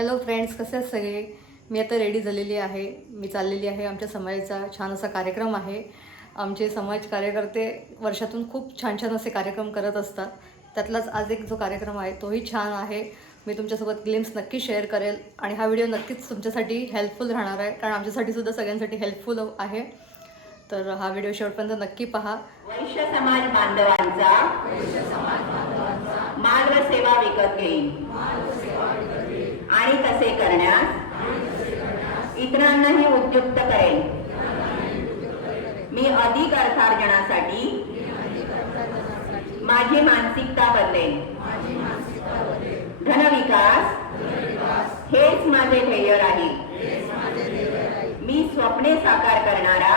Hello friends, कसे आहेत सगळे? मी आता रेडी झालेली आहे. मी चाललेली आहे. आमच्या समाजाचा छान असा कार्यक्रम आहे. आमचे समाज कार्यकर्ते वर्षातून खूप छान छान असे कार्यक्रम करत असतात. त्यातलाच आज एक जो कार्यक्रम आहे तोही छान आहे. मी तुमच्यासोबत ग्लिम्स नक्की शेअर करेल आणि हा व्हिडिओ नक्कीच तुमच्यासाठी हेल्पफुल राहणार आहे, कारण आमच्यासाठी सुद्धा सगळ्यांसाठी हेल्पफुल आहे. तर हा व्हिडिओ शेवटपर्यंत नक्की पहा. वैश्य समाज बांधवांचा माल व सेवा विकत घेईन आणि तसे करण्यास इतरांनाही उद्युक्त करेन. मी अधिक अर्थार्जनासाठी माझी मानसिकता बदलेन. धनविकास हेच माझे ध्येय राहील. मी स्वप्ने साकार करणारा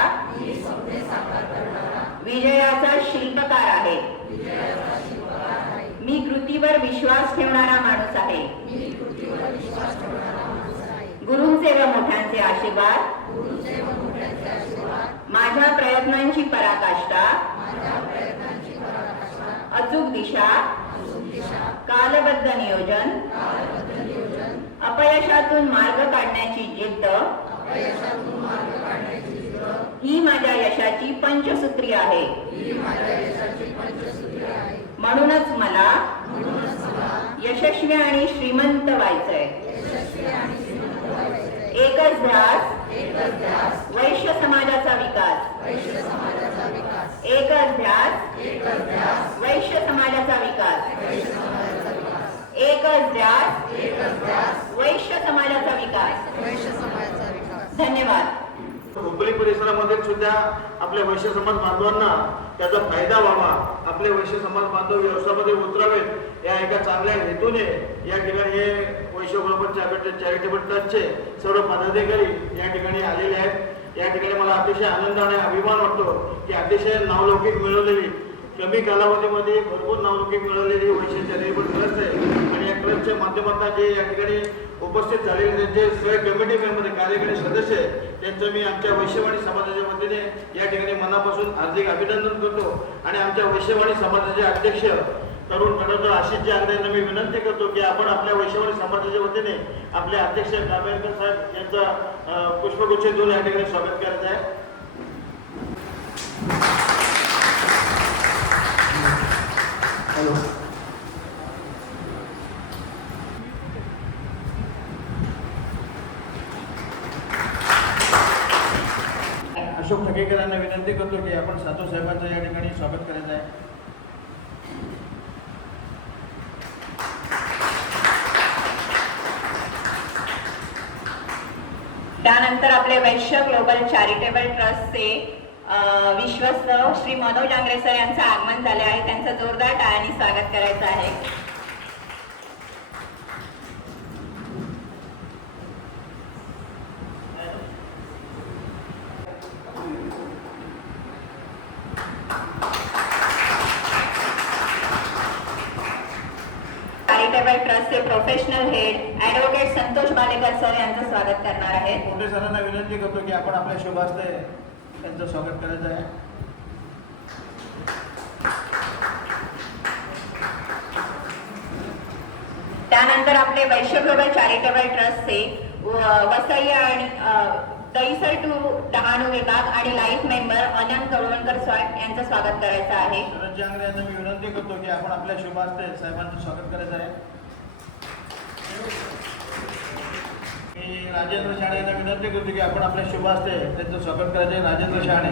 विजयाचा शिल्पकार आहे. मी कृतीवर विश्वास ठेवणारा माणूस आहे. गुरूंचे व मोठ्यांचे आशीर्वाद माझ्या प्रयत्नांची पराकाष्ठा, अचूक दिशा, कालबद्ध नियोजन, अपयशातून मार्ग काढण्याची जिद्द ही माझ्या यशाची पंचसूत्री आहे. म्हणूनच मला यशस्वी आणि श्रीमंत व्हायचंय. एकच ध्यास वैश्य समाजाचा विकास. एकच ध्यास वैश्य समाजाचा विकास. एकच ध्यास वैश्य समाजाचा विकास. धन्यवाद. हुबळी परिसरामध्ये सुद्धा आपल्या वैश्य समाज बांधवांना त्याचा फायदा व्हावा, आपले वैश्य समाज बांधव व्यवसायामध्ये उतरावेत या एका चांगल्या हेतूने या ठिकाणी हे वैश्य ग्लोबल चॅरिटेबल ट्रस्टचे सर्व पदाधिकारी या ठिकाणी आलेले आहेत. या ठिकाणी मला अतिशय आनंद आणि अभिमान वाटतो की अतिशय नावलौकिक मिळवलेली, कमी कालावधीमध्ये भरपूर नावलौकिक मिळवलेली वैश्य चॅरिटेबल ट्रस्ट आहे. आणि या ट्रस्टच्या माध्यमातून जे या ठिकाणी उपस्थित झालेले त्यांचे सगळे कमिटी मेंबर कार्यकारी सदस्य त्यांचं मी आमच्या वैश्यवाणी समाजाच्या वतीने या ठिकाणी मनापासून हार्दिक अभिनंदन करतो. आणि आमच्या वैश्यवाणी समाजाचे अध्यक्ष तरुण कडवकर आशिषजी यांना मी विनंती करतो की आपण आपल्या वैश्यवाणी समाजाच्या वतीने आपले अध्यक्ष कांबेकर साहेब यांचा पुष्पगुच्छ देऊन या ठिकाणी स्वागत करायचं आहे. हॅलो. अशोक ठकेकर यांना विनंती करतो की आपण साधू साहेबांचं या ठिकाणी स्वागत करायचं आहे. त्यानंतर आपले वैश्य ग्लोबल चॅरिटेबल ट्रस्टचे विश्वस्त श्री मनोज आंग्रे सर यांचं आगमन झाले आहे. त्यांचं जोरदार टाळ्यांनी स्वागत करायचं आहे. चॅरिटेबल ट्रस्टचे professional head advocate Santosh Balekar sir यांचं स्वागत करणार आहेत. मोठे सरांना विनंती करतो की आपण आपल्या शुभ हस्ते त्यांचं स्वागत करायचं आहे. त्यानंतर आपले वैश्य ग्लोबल चॅरिटेबल ट्रस्टचे वसई आणि दहिसर टू डहाणू विभाग आणि लाईफ मेंबर अनंत कळवणकर यांचं स्वागत करायचं आहे. शरद जांगरे यांना मी विनंती करतो की आपण आपल्या शुभ हस्ते साहेबांचं स्वागत करायचं आहे. मी राजेंद्र शाणे यांना विनंती करतो की आपण आपल्या शुभ हस्ते त्यांचं स्वागत करायचं आहे. राजेंद्र शाणे.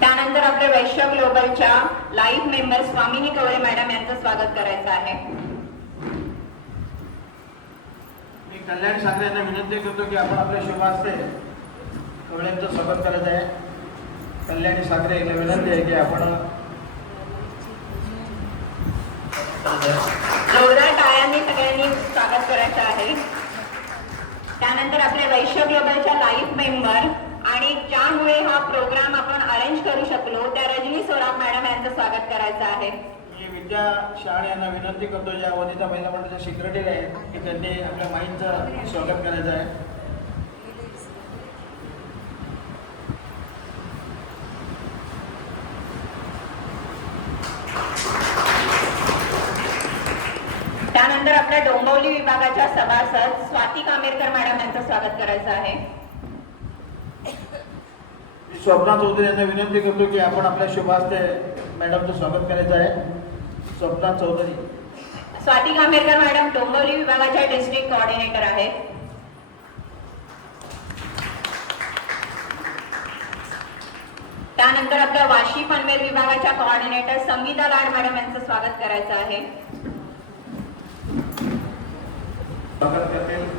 त्यानंतर आपल्या वैश्य ग्लोबलच्या लाईफ मेंबर स्वामिनी कवळे मॅडम यांचं स्वागत करायचं आहे. मी कल्याण सागरे यांना विनंती करतो की आपण आपल्या शुभ हस्ते कवळ्यांचं स्वागत करायचं आहे. कल्याणी सागरे यांना विनंती आहे की आपण जोरदार टाळ्यांनी सगळ्यांनी स्वागत करायचं आहे. त्यानंतर आपल्या वैश्य ग्लोबलच्या लाईफ मेंबर आणि ज्यामुळे हा प्रोग्राम आपण अरेंज करू शकलो त्या रजनी सोराब मॅडम यांचं स्वागत करायचं आहे. विद्या शहाणे यांना विनंती करतो, ज्या वनिता महिला मंडळाच्या सेक्रेटरी आहेत, की त्यांनी आपल्या माईंचं स्वागत करायचं आहे. त्यानंतर आपल्या डोंबिवली विभागाच्या सभासद स्वाती कामेरकर मॅडम यांचं स्वागत करायचं आहे. स्वप्ना चौधरी यांना विनंती करतो की आपण आपल्या शुभ हस्ते मॅडमचं स्वागत करायचं आहे. स्वप्ना चौधरी. स्वाती कामेरकर मॅडम डोंबिवली विभागाच्या डिस्ट्रिक्ट कोऑर्डिनेटर आहेत. त्यानंतर आपल्या वाशी पनवेल विभागाच्या कोऑर्डिनेटर संगीता लाड मॅडम यांचं स्वागत करायचं आहे. स्वागत करतील.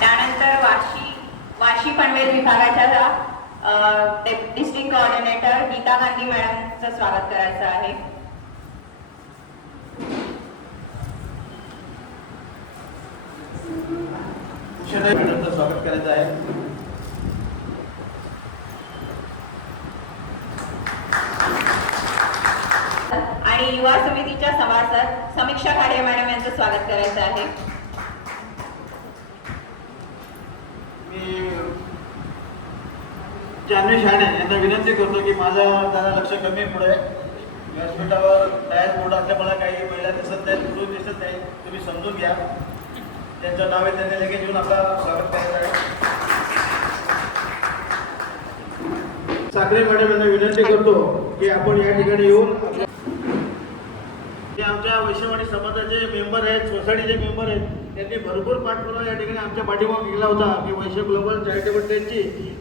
त्यानंतर वाशी पनवेल विभागाच्या डिस्ट्रिक्ट कोऑर्डिनेटर गीता गांधी मॅडमचं स्वागत करायचं आहे. उषाताई मॅडमचं स्वागत करायचं आहे. आणि युवा समितीच्या सभासद समीक्षा खाडे मॅडम यांचं स्वागत करायचं आहे. मी जानवी शहाणे यांना विनंती करतो की माझा जरा लक्ष कमी आहे पुढे. व्यासपीठावर डायस बोर्ड असल्यामुळे काही महिला दिसत नाही, कुठून दिसत नाही, तुम्ही समजून घ्या. त्यांचं नाव आहे, त्यांनी लगेच येऊन आपला स्वागत करायचं आहे. साखरे मॅडम यांना विनंती करतो की आपण या ठिकाणी येऊन जे आमच्या वैश्यवाडी समाजाचे मेंबर आहेत, सोसायटीचे मेंबर आहेत, त्यांनी भरपूर पाठपुरावा या ठिकाणी आमच्या पाठीमागे केला होता की वैश्य ग्लोबल चॅरिटेबल ट्रस्टची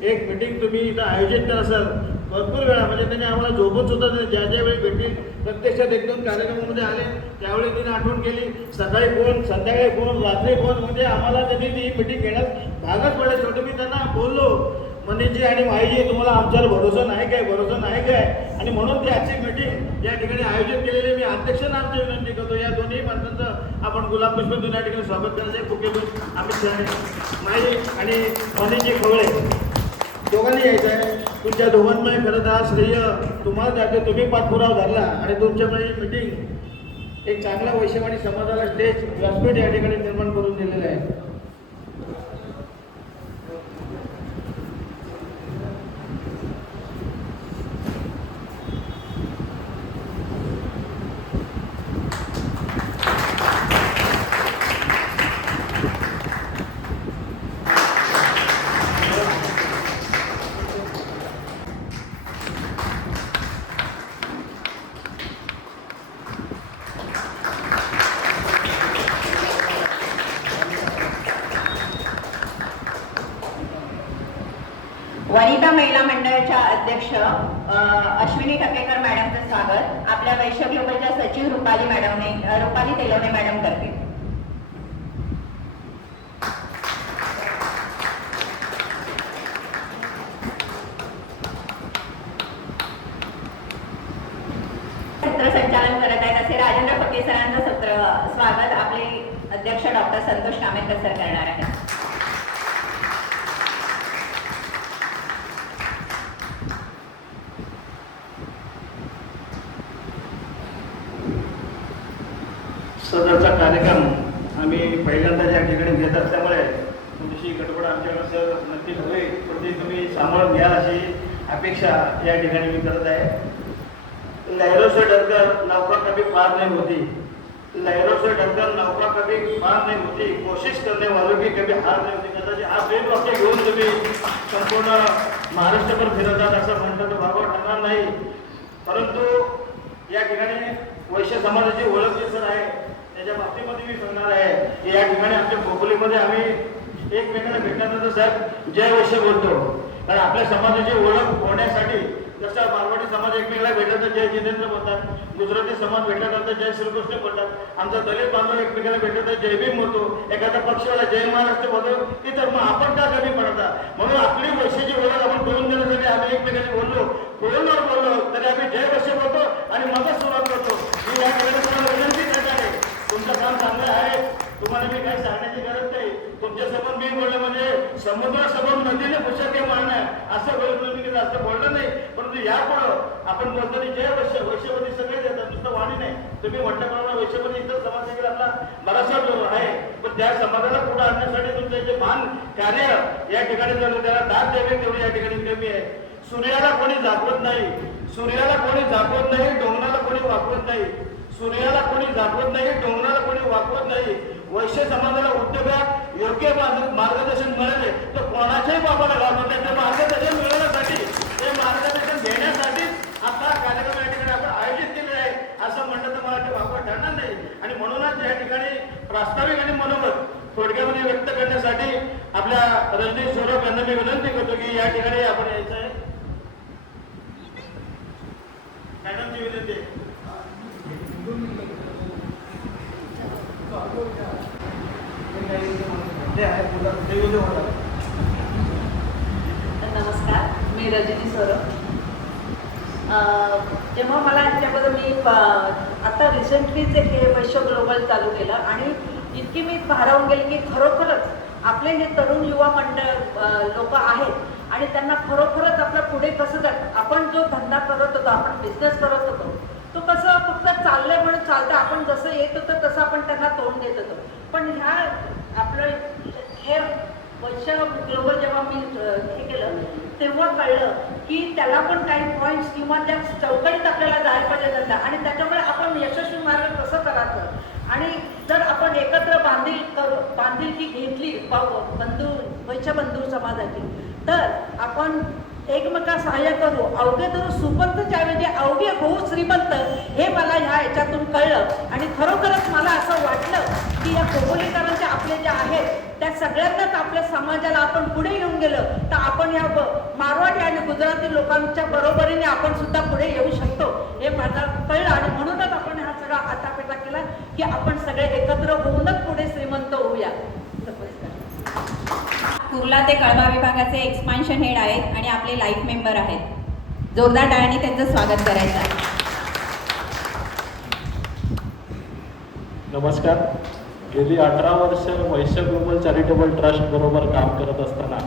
एक मीटिंग तुम्ही इथं आयोजित करा सर. भरपूर वेळा म्हणजे त्यांनी आम्हाला झोपत सुद्धा ज्या ज्या वेळी भेटतील प्रत्यक्षात एकदम कार्यक्रमामध्ये आले त्यावेळी तिने आठवण केली. सकाळी फोन, संध्याकाळी फोन, रात्री फोन, म्हणजे आम्हाला त्यांनी ती मीटिंग घेण्यास भागच पडले. शेवटी मी त्यांना बोललो, मनीजी आणि माईजी तुम्हाला आमच्यावर भरोसा नाही काय, आणि म्हणून ती आजची मीटिंग या ठिकाणी आयोजित केलेली. मी अध्यक्षांना आमची विनंती करतो या दोन्ही माणसांचं आपण गुलाब पुष्प देऊन या ठिकाणी स्वागत करायचं आहे. बुकेतून अमित शहाणे, माई आणि मनीजी खवळे दोघांनी यायचं आहे. तुमच्या दोघांमध्ये खरं तर श्रेय तुम्हाला जाते. तुम्ही पाठपुरावा धरला आणि तुमच्यामुळे ही मीटिंग एक चांगल्या वैश्यवाडी समाजाला स्टेज व्यासपीठ या ठिकाणी निर्माण करून दिलेलं आहे. वनिता महिला मंडळाच्या अध्यक्ष अश्विनी टकेकर मॅडमचं स्वागत आपल्या वैश्य ग्लोबलच्या सचिव रुपाली तेलवणे मॅडम करतील. सूत्रसंचालन करत आहेत असे राजेंद्र फके सरांचं स्वागत आपले अध्यक्ष डॉक्टर संतोष कामेरकर सर करणार आहेत. सदरचा कार्यक्रम आम्ही पहिल्यांदा या ठिकाणी घेत असल्यामुळे थोडीशी गडबड आमच्याकडे सर नक्कीच होईल, पण ती तुम्ही सांभाळून घ्याल अशी अपेक्षा या ठिकाणी मी करत आहे. लहरों से डरकर नौका कभी पार नहीं होती, लहरों से डरकर नौका कभी पार नहीं होती, कोशिश करने वालों की कभी हार नहीं होती. कदाचित हा ब्रेक वाक्य घेऊन तुम्ही संपूर्ण महाराष्ट्रभर फिरतात असं म्हणतात तर बाबा ठरणार नाही. परंतु या ठिकाणी वैश्य समाजाची ओळख जी सर आहे त्याच्या बाबतीमध्ये मी सांगणार आहे की या ठिकाणी आमच्या खोपोलीमध्ये आम्ही एकमेकांना भेटल्यानंतर साहेब जय वैश्य बोलतो. कारण आपल्या समाजाची ओळख होण्यासाठी जसं मारवाडी समाज एकमेकाला भेटला तर जय जितेंद्र बोलतात, गुजराती समाज भेटल्यानंतर जय श्रीकृष्ण बोलतात, आमचा दलित बांधव एकमेकाला भेटला तर जय भीम बोलतो, एखादा पक्षवाला जय महाराष्ट्र बोलतो. की तर मग आपण का कमी पडता. म्हणून आपली वैश्याची ओळख आपण करून देण्यासाठी आम्ही एकमेकांनी बोललो, फोनवर बोललो तरी आम्ही जय वैश्य बोलतो आणि मगच सुरुवात करतो. मी या ठिकाणी तुम्हाला विनंती करत आहे, तुमचं काम चांगलं आहे, तुम्हाला मी काही सांगण्याची गरज नाही. तुमच्यासमोर मी बोललं म्हणजे समुद्रासमोर नदीने पुस्तके मारणं असं बोलतो मी जास्त बोललं नाही. पण परंतु यापुढं आपण बोलतो जे वैश्यपती सगळे देतात, नुसतं वाणी नाही. तुम्ही म्हटल्याप्रमाणे वैश्यपती इतर समाज देखील आपला बराचसा जो आहे, पण त्या समाजाला पुढे आणण्यासाठी तुमचं जे महान कार्य या ठिकाणी झालं, त्याला दाद द्यावे तेवढी या ठिकाणी कमी आहे. सूर्याला कोणी जागवत नाही, सूर्याला कोणी जागवत नाही, डोंगराला कोणी वाकवत नाही, सूर्याला कोणी जागवत नाही, डोंगराला कोणी वाकवत नाही. वैश्य समाजाला उद्योगात योग्य मार्गदर्शन मिळाले तर कोणाच्याही बाबाला घालवत नाही. ते मार्गदर्शन मिळवण्यासाठी, ते मार्गदर्शन घेण्यासाठी आता कार्यक्रम या ठिकाणी आपण आयोजित केलेला आहे असं म्हणलं तर मला ते वापर ठरणार नाही. आणि म्हणूनच या ठिकाणी प्रास्ताविक आणि मनोगत थोडक्यामध्ये व्यक्त करण्यासाठी आपल्या रणजित सौरभ यांना मी विनंती करतो की या ठिकाणी आपण यायचं आहे. मॅडमची विनंती आहे. नमस्कार, मी रजनी सौरभ. जेव्हा मला याच्याबद्दल मी आता रिसेंटलीच एक हे वैश्य ग्लोबल चालू केलं आणि इतकी मी भारावून गेले की खरोखरच आपले जे तरुण युवा मंडळ लोक आहेत आणि त्यांना खरोखरच आपलं पुढे कसं आपण जो धंदा करत होतो, आपण बिझनेस करत होतो, तो कसं फक्त चाललंय म्हणून चालतं, आपण जसं येत होतं तसं आपण त्यांना तोंड देत होतो. पण ह्या आपलं हे वैश्य ग्लोबल जेव्हा मी हे केलं तेव्हा कळलं की त्याला पण काही पॉईंट्स किंवा त्या चौकटीत आपल्याला जायला पाहिजे धंदा, आणि त्याच्यामुळे आपण यशस्वी मार्ग कसं करायचं. आणि जर आपण एकत्र बांधिलकी घेतली बंधू वैश्य बंधू समाजाची, तर आपण एकमेका सहाय्य करू, अवघे धरू सुपंत ऐवजी अवघे होऊ श्रीमंत, हे मला ह्या याच्यातून कळलं. आणि खरोखरच मला असं वाटलं की या खोपोलीकरांचे आपले जे आहेत त्या सगळ्यांनाच आपल्या समाजाला आपण पुढे घेऊन गेलं तर आपण या मारवाडी आणि गुजराती लोकांच्या बरोबरीने आपण सुद्धा पुढे येऊ शकतो हे मला कळलं. आणि म्हणूनच आपण हा सगळा आटापेटा केला की आपण सगळे एकत्र होऊनच पुढे श्रीमंत होऊया. कुर्ला ते कळवा विभागाचे एक्सपान्शन हेड आहेत आणि आपले लाईफ मेंबर आहेत. जोरदार टाळ्यांनी त्यांचं स्वागत करायचं आहे. नमस्कार. गेली 18 वर्ष वैश्य ग्लोबल चॅरिटेबल ट्रस्ट बरोबर काम करत असताना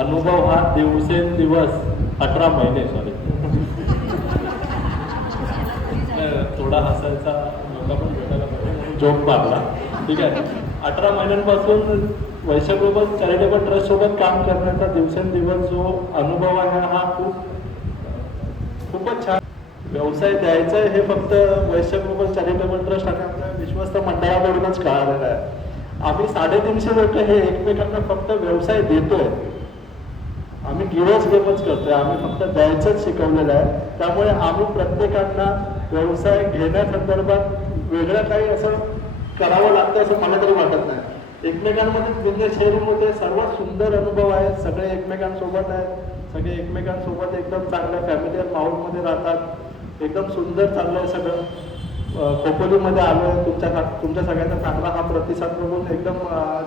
अनुभव हा दिवसेंदिवस 18 महिने थोडा हसायचा मोठा पण भेटायला पाहिजे, जोक मारला. ठीक आहे. 18 महिन्यांपासून वैश्य ग्लोबल चॅरिटेबल ट्रस्ट सोबत काम करण्याचा दिवसेंदिवस जो अनुभव आहे हा खूपच छान. व्यवसाय द्यायचा आहे हे फक्त वैश्य ग्लोबल चॅरिटेबल ट्रस्ट आणि आपल्या विश्वस्त मंडळाकडूनच कळालेलं आहे. आम्ही 350 लोक हे एकमेकांना फक्त व्यवसाय देतोय, आम्ही गिव्हच गेमच करतोय, आम्ही फक्त द्यायचंच शिकवलेलं आहे. त्यामुळे आम्ही प्रत्येकांना व्यवसाय घेण्यासंदर्भात वेगळं काही असं करावं लागतं असं मला तरी वाटत नाही. एकमेकांमध्ये बिझनेस शेअरिंग होते, सर्वात सुंदर अनुभव आहेत, सगळे एकमेकांसोबत आहेत, सगळे एकमेकांसोबत एकदम चांगल्या फॅमिलियर माहोलमध्ये राहतात. एकदम सुंदर चाललं आहे सगळं. खोपोलीमध्ये आलो आहे, तुमच्या सगळ्यांचा चांगला हा प्रतिसाद बघून एकदम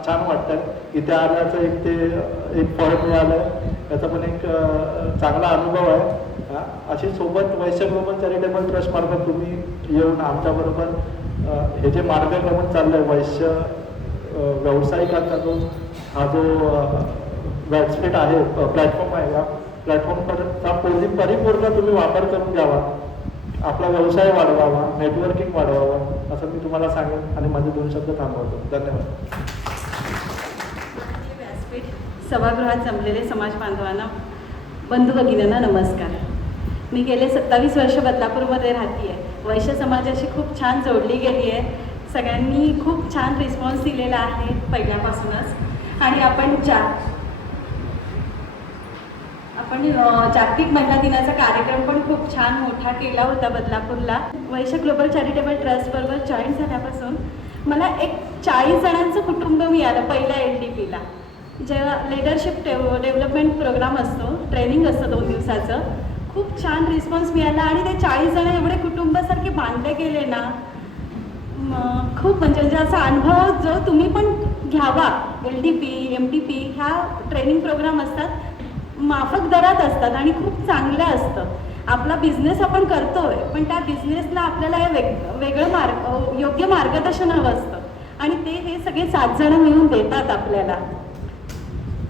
छान वाटतं आहे. इथे आल्याचं एक फळ मिळालं आहे, त्याचा पण एक चांगला अनुभव आहे. अशी सोबत वैश्य ग्लोबल चॅरिटेबल ट्रस्ट मार्फत तुम्ही येऊन आमच्याबरोबर हे जे मार्गक्रमण चाललं आहे वैश्य व्यावसायिकांचा हा जो व्हॅट्सफिट आहे, प्लॅटफॉर्म आहे, या प्लॅटफॉर्मचा परिपूर्ण तुम्ही वापर करून घ्यावा, आपला व्यवसाय वाढवावा, नेटवर्किंग वाढवावं असं मी तुम्हाला सांगेन आणि माझे 2 शब्द थांबवतो. धन्यवाद. व्यासपीठ सभागृहात जमलेले समाज बांधवांना, बंधू भगिनींना नमस्कार. मी गेले 27 वर्ष बदलापूरमध्ये राहते आहे. वैश्य समाजाशी खूप छान जोडली गेली आहे. सगळ्यांनी खूप छान रिस्पॉन्स दिलेला आहे पहिल्यापासूनच. आणि आपण जागतिक महिला दिनाचा कार्यक्रम पण खूप छान मोठा केला होता बदलापूरला. वैश्य ग्लोबल चॅरिटेबल ट्रस्टबरोबर जॉईन झाल्यापासून मला एक 40 जणांचं कुटुंब मिळालं पहिल्या LDPला. जेव्हा लिडरशिप डेव्हलपमेंट प्रोग्राम असतो, ट्रेनिंग असतं 2 दिवसाचं, खूप छान रिस्पॉन्स मिळाला. आणि ते 40 जण एवढे कुटुंबासारखे बांधले गेले ना, खूप म्हणजे असा अनुभव जो तुम्ही पण घ्यावा. LDP MTP ह्या ट्रेनिंग प्रोग्राम असतात, माफक दरात असतात आणि खूप चांगलं असतं. आपला बिझनेस आपण करतोय पण त्या बिझनेसला आपल्याला वेगळं योग्य मार्गदर्शन हवं असतं आणि हे सगळे 7 जण मिळून देतात आपल्याला.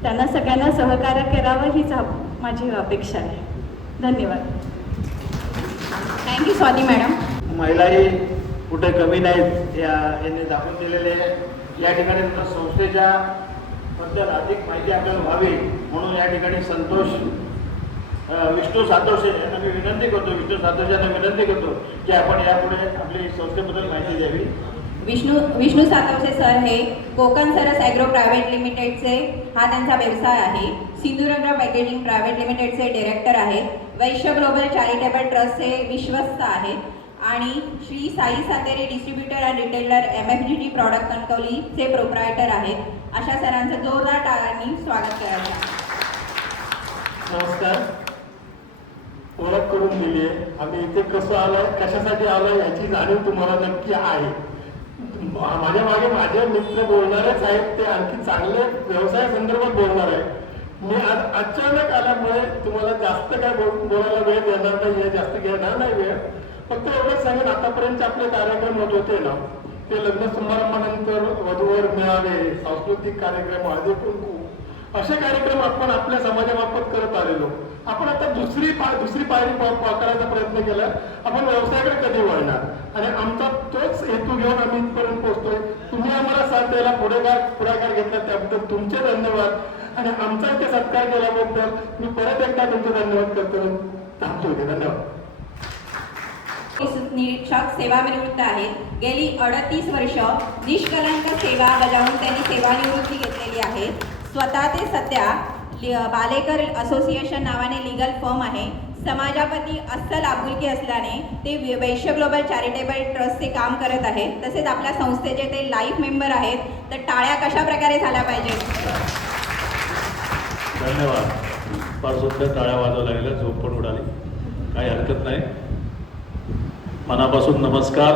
त्यांना सगळ्यांना सहकार्य करावं हीच माझी अपेक्षा आहे. धन्यवाद. Thank you Swati madam. महिलाही कुठे कमी नाहीत यांनी दाखवून दिलेले आहे. या ठिकाणी संस्थेच्या बद्दल अधिक माहिती आपल्याला व्हावी म्हणून या ठिकाणी विष्णू सातोसे यांना मी विनंती करतो, विष्णू सातोसे यांना विनंती करतो की आपण यापुढे आपली संस्थेबद्दल माहिती द्यावी. विष्णू सातवसे सर हे कोकण सरस ॲग्रो प्रायव्हेट लिमिटेडचे हा त्यांचा व्यवसाय आहे. सिंधुदुर्ग पॅकेजिंग प्रायव्हेट लिमिटेडचे डिरेक्टर आहेत. वैश्य ग्लोबल चॅरिटेबल ट्रस्टचे विश्वस्त आहेत आणि Shri Sai Satere distributor and retailer MFGT product कणकवलीचे प्रोप्रायटर आहेत. अशा सरांचं जोरदार टाळ्यांनी स्वागत करायचं आहे. नमस्कार. ओळख करून दिली आहे. आम्ही इथे कसं आलोय, कशासाठी आलोय याची जाणीव तुम्हाला नक्की आहे. माझ्या मागे माझे मित्र बोलणारेच आहेत, ते आणखी चांगले व्यवसाय संदर्भात बोलणार आहे. मी आज अचानक आल्यामुळे तुम्हाला जास्त काय बोलायला वेळ देणार नाही, जास्त घेणार नाही वेळ. फक्त एवढंच सांगेन, आतापर्यंत आपले कार्यक्रम होत होते ना, ते लग्न समारंभानंतर वधूवर मेळावे, सांस्कृतिक कार्यक्रम, हळदी कुंकू असे कार्यक्रम आपण आपल्या समाजामार्फत करत आलेलो. आपण आता दुसरी पायरी पकडायचा प्रयत्न केला. आपण व्यवसायाकडे कधी वळणार आणि आमचा तोच हेतू घेऊन आम्ही इथपर्यंत पोहोचतोय. तुम्ही आम्हाला साथ द्यायला पुढाकार घेतला त्याबद्दल तुमचे धन्यवाद आणि आमचा इथे सत्कार केल्याबद्दल मी परत एकदा तुमचे धन्यवाद करतो. थांबतोय. धन्यवाद. निरीक्षक सेवानिवृत्त आहेत. गेली 38 वर्ष निष्कलंक सेवा बजावून त्यांनी सेवानिवृत्ती घेतलेली आहे. स्वतः ते सध्या बालेकर असोसिएशन नावाने लीगल फर्म आहे. समाजाप्रती अस्सल आपुलकी असल्याने ते वैश्य ग्लोबल चॅरिटेबल ट्रस्टचे काम करत आहेत. तसेच आपल्या संस्थेचे ते लाईफ मेंबर आहेत. तर टाळ्या कशा प्रकारे झाल्या पाहिजेत? धन्यवाद. फार सुद्धा टाळ्या वाजवायला लागल्या, झोप पण उडाली, काही हरकत नाही. मनापासून नमस्कार.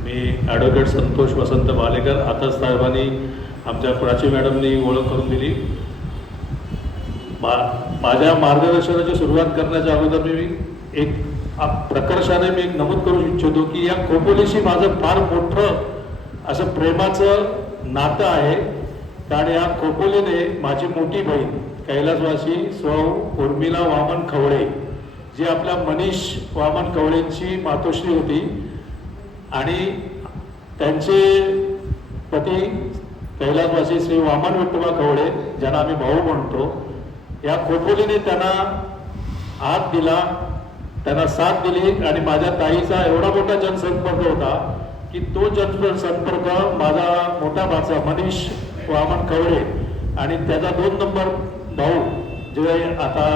मी ॲडव्होकेट संतोष वसंत बालेकर. आताच साहेबांनी आमच्या प्राची मॅडमनी ओळख करून दिली. माझ्या मार्गदर्शनाची सुरुवात करण्याच्या अगोदर मी एक प्रकर्षाने मी एक नमूद करू इच्छितो की या खोपोलीशी माझं फार मोठं असं प्रेमाचं नातं आहे. कारण या खोपोलीने माझी मोठी बहीण कैलासवासी सौ उर्मिला वामन खवळे, जी आपल्या मनीष वामन कवळेंची मातोश्री होती आणि त्यांचे पती कैलासवासी श्री वामन विठोबा कवळे, ज्यांना आम्ही भाऊ म्हणतो, या खोपोलीने त्यांना हात दिला, त्यांना साथ दिली आणि माझ्या ताईचा एवढा मोठा जनसंपर्क होता की तो जनसंपर्क माझा मोठा भाचा मनीष वामन कवळे आणि त्याचा 2 नंबर भाऊ जे आता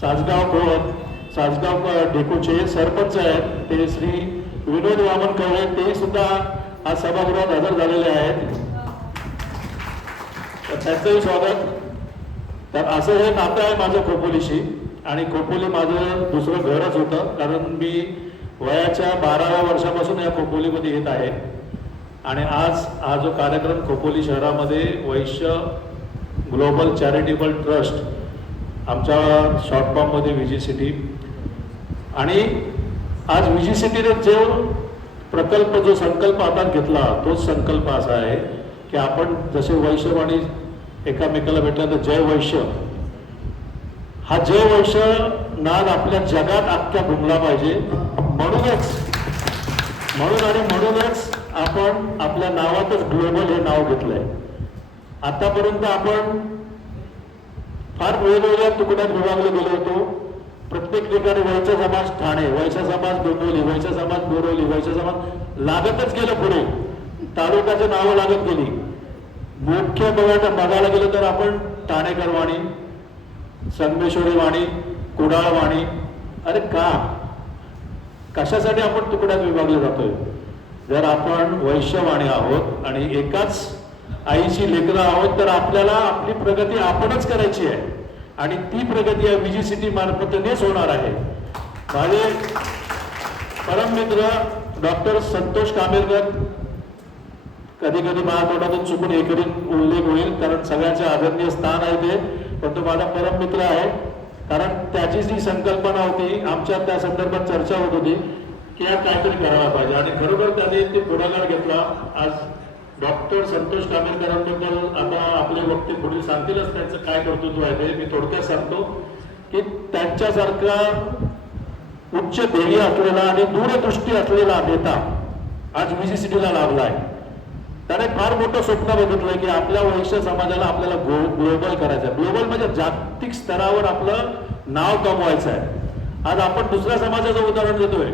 सासगाव डेकोचे सरपंच आहेत, ते श्री विनोद वामन कवळे, ते सुद्धा आज सभागृहात हजर झालेले आहेत. तर त्यांचंही स्वागत. तर असं हे नातं आहे माझं खोपोलीशी आणि खोपोली माझं दुसरं घरच होतं. कारण मी वयाच्या 12व्या वर्षापासून या खोपोलीमध्ये येत आहे आणि आज हा जो कार्यक्रम खोपोली शहरामध्ये वैश्य ग्लोबल चॅरिटेबल ट्रस्ट आमच्या शॉर्ट फॉर्ममध्ये VGCT आणि आज VGCTने जो प्रकल्प, जो संकल्प हातात घेतला, तोच संकल्प असा आहे की आपण जसे वैश्यवाणी एकामेकाला भेटल्यानंतर जय वैश्य, हा जय वैश्य नाद आपल्या जगात अख्ख्या घुमला पाहिजे. म्हणूनच आपण आपल्या नावातच ग्लोबल हे नाव घेतलंय. आतापर्यंत आपण फार वेगवेगळ्या तुकड्यात विभागले गेलो होतो. प्रत्येक ठिकाणी वैश्य समाज ठाणे, वैश्य समाज डोंबिवली, वैश्य समाज बोरवली, वैश्य समाज लागतच गेलं पुढे, तालुक्याची नावं लागत गेली. मुख्य बघायला गेलं तर आपण ठाणेकर वाणी, संगमेश्वरी वाणी, कुडाळ वाणी. अरे कशासाठी आपण तुकड्यात विभागले जातोय? जर आपण वैश्यवाणी आहोत आणि एकाच आईची लेकरं आहोत तर आपल्याला आपली प्रगती आपणच करायची आहे आणि ती प्रगती या VGCT मार्फतनेच होणार आहे. माझे परममित्र डॉक्टर संतोष कामेरकर, कधी कधी माझ्या तोंडातून चुकून एकरी उल्लेख होईल कारण सगळ्यांचे आदरणीय स्थान आहे ते, पण तो माझा परममित्र आहे. कारण त्याची जी संकल्पना होती, आमच्या त्या संदर्भात चर्चा होत होती की यात काहीतरी करायला पाहिजे आणि खरोखर त्याने ते पुढाकार घेतला. आज डॉक्टर संतोष कामेरकरांबद्दल आता आपले वक्ते पुढील सांगतीलच त्यांचं काय कर्तृत्व आहे ते. मी थोडक्यात सांगतो की त्यांच्यासारखा उच्च ध्येय असलेला आणि दूरदृष्टी असलेला नेता आज VGCT ला लाभला आहे. त्याने फार मोठं स्वप्न बघितलंय की आपल्या वैश्य समाजाला आपल्याला ग्लोबल करायचं आहे. ग्लोबल म्हणजे जागतिक स्तरावर आपलं नाव कमवायचं आहे. आज आपण दुसऱ्या समाजाचं उदाहरण देतोय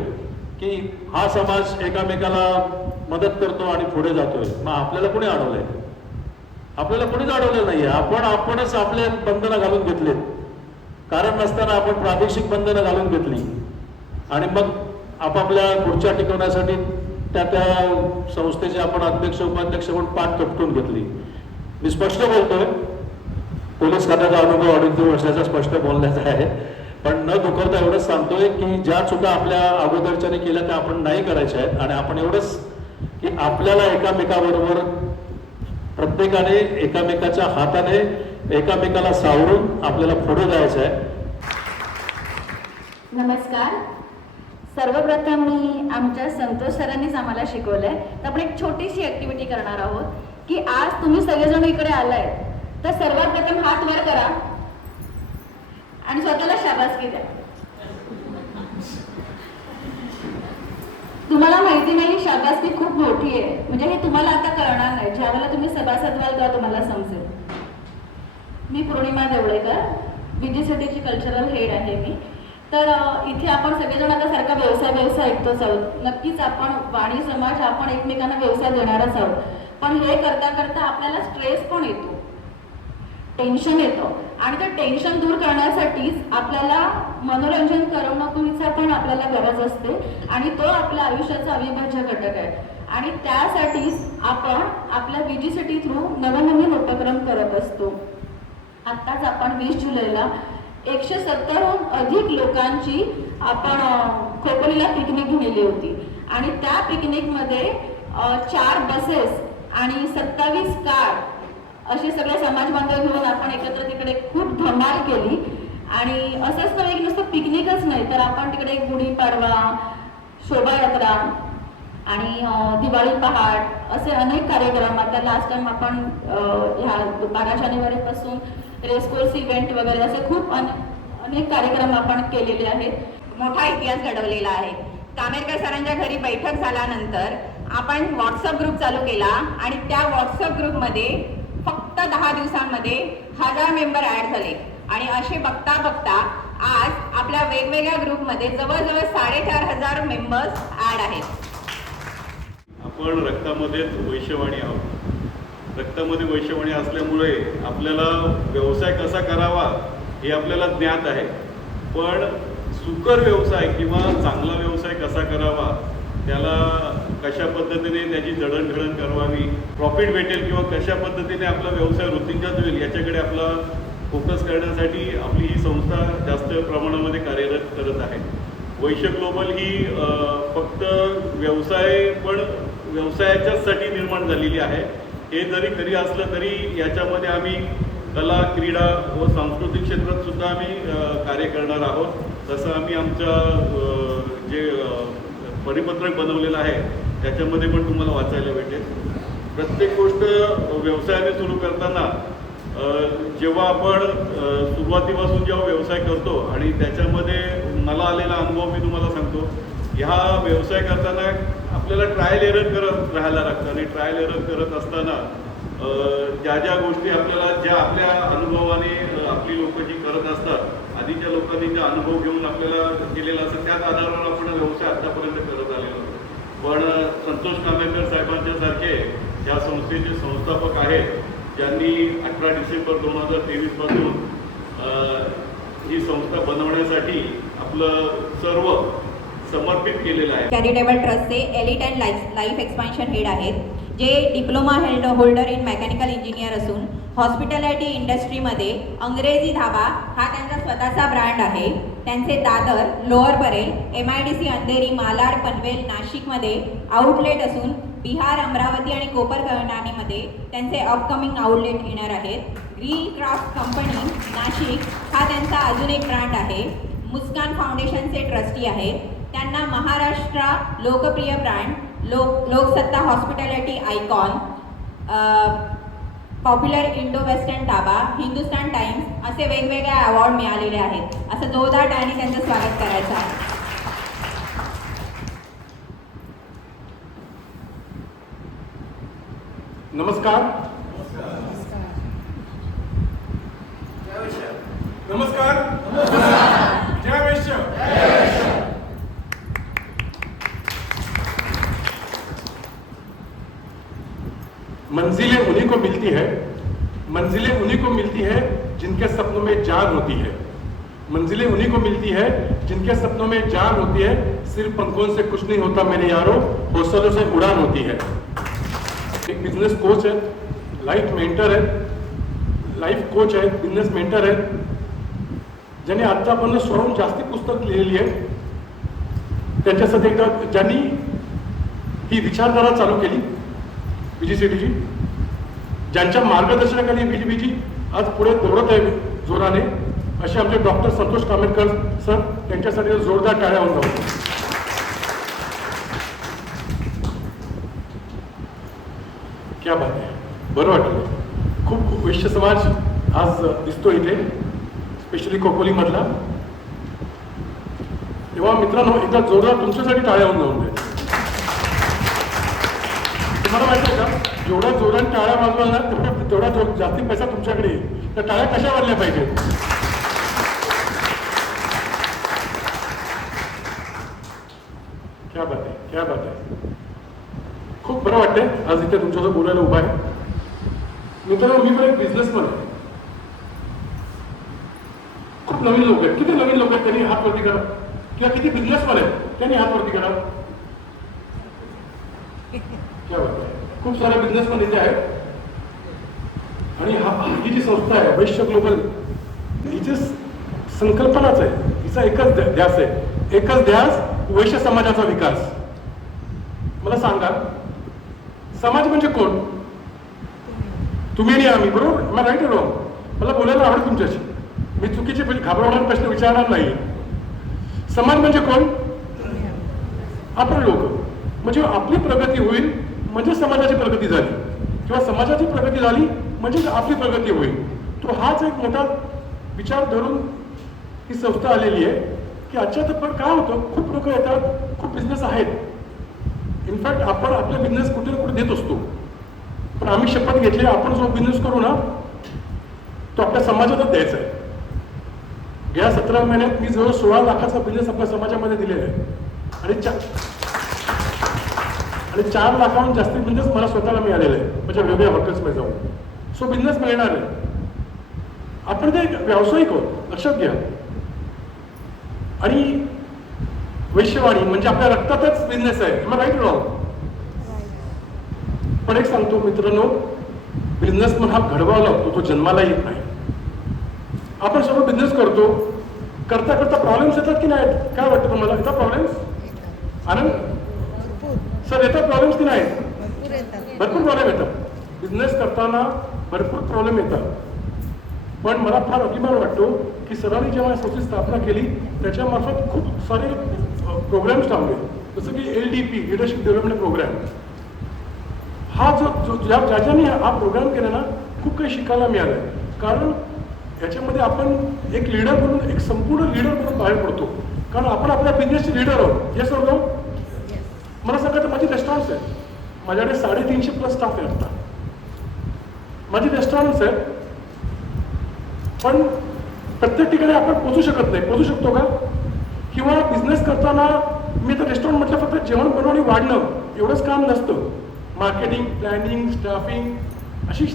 की हा समाज एकामेकाला मदत करतो आणि पुढे जातोय. मग आपल्याला कोणी अडवलंय? आपल्याला कोणीच अडवलेलं नाहीये. आपणच आपले बंधनं घालून घेतलेत. कारण नसताना आपण प्रादेशिक बंधनं घालून घेतली आणि मग आपापल्या खुर्च्या टिकवण्यासाठी त्या संस्थेचे आपण अध्यक्ष उपाध्यक्ष म्हणून पाठ कपटून घेतली. मी स्पष्ट बोलतोय, पोलीस खात्याचा अनुभव 2.5 वर्षाचा स्पष्ट बोलण्याचा आहे. पण न दुखवता एवढंच सांगतोय की ज्या चुका आपल्या अगोदरच्याने केल्या त्या आपण नाही करायच्या आहेत. आणि आपण एवढंच की आपल्याला एकामेकाबरोबर प्रत्येकाने एकामेकाच्या हाताने एकामेकाला सावरून आपल्याला पुढे जायचं आहे. नमस्कार. सर्वप्रथम मी आमच्या संतोष सरांनीच आम्हाला शिकवलंय. तर आपण एक छोटीशी ऍक्टिव्हिटी करणार आहोत की आज तुम्ही सगळेजण इकडे आलाय तर सर्वात प्रथम हात वर करा आणि स्वतःला शाबासकी द्या. तुम्हाला माहिती नाही शाबासकी खूप मोठी आहे. म्हणजे हे तुम्हाला आता कळणार नाही. ज्यावेळेला तुम्ही सभासद व्हाल तेव्हा तुम्हाला समजेल. मी पूर्णिमा देवळेकर, VGCTची कल्चरल हेड आहे मी. तर इथे आपण सगळेजण आता सारखा व्यवसाय ऐकतोच आहोत. नक्कीच आपण वाणी समाज आपण एकमेकांना व्यवसाय देणारच आहोत. पण हे करता करता आपल्याला स्ट्रेस पण येतो, टेन्शन येतं आणि ते टेन्शन दूर करण्यासाठीच आपल्याला मनोरंजन करमणुकीचा पण आपल्याला गरज असते आणि तो आपल्या आयुष्याचा अविभाज्य घटक आहे. आणि त्यासाठीच आपण आपल्या VGCT थ्रू नवनवीन उपक्रम करत असतो. आत्ताच आपण 20 जुलैला 170हून अधिक लोकांची आपण खोपोलीला पिकनिक नेली होती आणि त्या पिकनिकमध्ये 4 बसेस आणि 27 कार असे सगळे समाज बांधव घेऊन आपण एकत्र तिकडे खूप धमाल केली. आणि असंच नव्हे की नुसतं पिकनिकच नाही तर आपण तिकडे गुढीपाडवा, शोभायात्रा आणि दिवाळी पहाट असे अनेक कार्यक्रम. आता लास्ट टाइम आपण ह्या 12 जानेवारीपासून रेसकोर्स इव्हेंट वगैरे असे खूप अनेक कार्यक्रम आपण केलेले आहेत. मोठा इतिहास घडवलेला आहे. कामेरकर सरांच्या घरी बैठक झाल्यानंतर आपण व्हॉट्सअप ग्रुप चालू केला आणि त्या व्हॉट्सअप ग्रुपमध्ये फक्त 10 दिवसांमध्ये 1000 मेंबर ऍड झाले. आणि असे बघता बघता आज आपल्या वेगवेगळ्या ग्रुपमध्ये जवळजवळ 4500 मेंबर्स ऍड आहेत. आपण रक्तामध्येच वैश्यवाणी आहोत. रक्तामध्ये वैश्यवाणी असल्यामुळे आपल्याला व्यवसाय कसा करावा हे आपल्याला ज्ञात आहे. पण सुकर व्यवसाय किंवा चांगला व्यवसाय कसा करावा, त्याला कशा पद्धतीने त्याची जडणघडण करावी, प्रॉफिट भेटेल किंवा कशा पद्धतीने आपला व्यवसाय वृद्धिंगत होईल याच्याकडे आपला फोकस करण्यासाठी आपली ही संस्था जास्त प्रमाणामध्ये कार्यरत करत आहे. वैश्य ग्लोबल ही फक्त व्यवसाय पण व्यवसायाच्यासाठी निर्माण झालेली आहे. हे जरी खरी असलं तरी याच्यामध्ये आम्ही कला, क्रीडा व सांस्कृतिक क्षेत्रात सुद्धा आम्ही कार्य करणार आहोत. तसं आम्ही आमच्या जे परिपत्रक बनवलेलं आहे त्याच्यामध्ये पण तुम्हाला वाचायला भेटेल. प्रत्येक गोष्ट व्यवसायाने सुरू करताना जेव्हा आपण सुरुवातीपासून जेव्हा व्यवसाय करतो आणि त्याच्यामध्ये मला आलेला अनुभव मी तुम्हाला सांगतो. ह्या व्यवसाय करताना आपल्याला ट्रायल एरर करत राहायला लागतं आणि ट्रायल एरर करत असताना ज्या गोष्टी ज्या आपल्या अनुभवाने आपली लोक जी करत असतात, आधीच्या लोकांनी जे अनुभव घेऊन आपल्याला केलेला असतं त्याच आधारावर आपण व्यवसाय आतापर्यंत करत आलेलो होतो. पण संतोष कामेरकर साहेबांच्या सारखे या संस्थेचे संस्थापक आहेत ज्यांनी 18 डिसेंबर 2023 पासून ही संस्था बनवण्यासाठी आपलं सर्व समर्पित केलेलं आहे. चॅरिटेबल ट्रस्टचे elite and life expansion head आहेत, जे diploma holder in mechanical engineer असून हॉस्पिटॅलिटी इंडस्ट्रीमध्ये अंग्रेजी धाबा हा त्यांचा स्वतःचा ब्रँड आहे. त्यांचे दादर, लोअर परेल, MIDC अंधेरी, मालाड, पनवेल, नाशिकमध्ये आउटलेट असून बिहार, अमरावती आणि कोपरगावमध्ये त्यांचे अपकमिंग आउटलेट येणार आहेत. ग्रीन क्राफ्ट कंपनी नाशिक हा त्यांचा अजून एक ब्रँड आहे. मुस्कान फाउंडेशनचे ट्रस्टी आहेत. त्यांना महाराष्ट्र लोकप्रिय brand Loksatta hospitality icon, popular Indo western dhaba, Hindustan Times असे वेगवेगळे अवॉर्ड मिळालेले आहेत. असं जोरदार टाळ्यांनी त्यांचं स्वागत करायचं आहे. नमस्कार. नमस्कार. जय वैश्य. मंजिलें उन्हीं को मिलती है, मंजिलें उन्हीं को मिलती है जिनके सपनों में जान होती है. मंजिलें उन्हीं को मिलती है जिनके सपनों में जान होती है. सिर्फ पंखों से कुछ नहीं होता मेरे यारों, हौसलों से उड़ान होती है. एक बिझनेस कोच है, लाईफ मेंटर आहे, लाईफ कोच आहे, बिझनेस मेंटर आहे, ज्यांनी आतापर्यंत स्वतःहून जास्ती पुस्तक लिहिलेली आहे. त्यांच्यासाठी एकदा ज्यांनी ही विचारधारा चालू केली बीजीसीटीची, ज्यांच्या मार्गदर्शनाखाली बीजीबीजी आज पुढे दौडत आहे जोराने, असे आमचे डॉक्टर संतोष कामेटकर सर, त्यांच्यासाठी जोरदार टाळ्या होऊन जाऊ. क्या बात आहे, बरं वाटलं. खूप वैश्य समाज आज दिसतो इथे, स्पेशली खोपोलीमधला. तेव्हा मित्रांनो एकदा जोरदार तुमच्यासाठी टाळ्या होऊन जाऊन दे. तुम्हाला माहिती आहे का, जेवढा जोरात टाळ्या वाजवाल ना तेवढा जास्ती पैसा तुमच्याकडे येईल. तर टाळ्या कशा वाजल्या पाहिजेत? क्या बात आहे, क्या बात आहे. खूप बरं वाटतंय आज इथे तुमच्यासोबत बोलायला उभा आहे. मित्रांनो मी पण एक बिझनेसमॅन आहे. खूप नवीन लोक आहेत. किती नवीन लोक आहेत त्यांनी हात वरती करा, किंवा किती बिझनेसमॅन आहेत त्यांनी हात वरती करा. क्या बात आहे. खूप सारे बिझनेसमॅन इथे आहेत. आणि ही जी संस्था आहे वैश्य ग्लोबल, हिची संकल्पनाच आहे, हिचा एकच ध्यास आहे, एकच ध्यास, वैश्य समाजाचा विकास. मला सांगा, समाज म्हणजे कोण? तुम्ही आणि आम्ही, बरोबर? मला राईट रॉंग? मला बोलायला आवडेल तुमच्याशी, मी चुकीचे घाबरवणारे प्रश्न विचारणार नाही. समाज म्हणजे कोण? आपण लोक. म्हणजे आपली प्रगती होईल म्हणजे समाजाची प्रगती झाली, किंवा समाजाची प्रगती झाली म्हणजे आपली प्रगती होईल. तो हाच एक मोठा विचार धरून ही संस्था आलेली आहे. की आजच्या पण काय होतं, खूप लोक येतात, खूप बिझनेस आहेत. इनफॅक्ट आपण आपला बिझनेस कुठे ना कुठे देत असतो, पण आम्ही शपथ घेतली आपण जो बिझनेस करू ना तो आपल्या समाजातच द्यायचा आहे. गेल्या 17 महिन्यात मी जवळ 16 लाखाचा बिझनेस आपल्या समाजामध्ये दिलेला आहे. आणि 4 लाखाहून जास्ती बिझनेस मला स्वतःला मिळालेला आहे माझ्या वेगवेगळ्या हॉटेल्समध्ये जाऊन. सो बिझनेस मिळणार आहे. आपण ते व्यावसायिक आहोत, लक्षात घ्या. आणि वैश्यवाणी म्हणजे आपल्या रक्तातच बिझनेस आहे. मग राईट रॉंग? पण एक सांगतो मित्रांनो, बिझनेसमन हा घडवावा लागतो, तो जन्माला येत नाही. आपण सर्व बिझनेस करतो, करता करता प्रॉब्लेम्स येतात की नाही? काय वाटतं तुम्हाला? येतात प्रॉब्लेम्स? आनंद सर, येतात प्रॉब्लेम्स की नाही? भरपूर प्रॉब्लेम येतात. बिझनेस करताना भरपूर प्रॉब्लेम येतात. पण मला फार अभिमान वाटतो की सरांनी जेव्हा संस्थेची स्थापना केली त्याच्यामार्फत खूप सारे प्रोग्राम्स लावले, जसं की LDP लिडरशिप डेव्हलपमेंट प्रोग्राम. हा ज्याच्याने हा प्रोग्राम केला ना, खूप काही शिकायला मिळालं. कारण याच्यामध्ये आपण एक लीडर म्हणून, एक संपूर्ण लीडर म्हणून बाहेर पडतो. कारण आपण आपल्या बिझनेसचे लीडर आहोत. हे सर्व मला सांगा, तर माझी रेस्टॉरंट्स आहेत, माझ्याकडे 350+ स्टाफ आहे आता. माझी रेस्टॉरंट्स आहेत, पण प्रत्येक ठिकाणी आपण पोचू शकत नाही. पोचू शकतो का? किंवा बिझनेस करताना मी तर रेस्टॉरंट म्हटलं फक्त जेवण बनवणं आणि वाढणं एवढंच काम नसतं. मार्केटिंग, प्लॅनिंग, स्टाफिंग अशी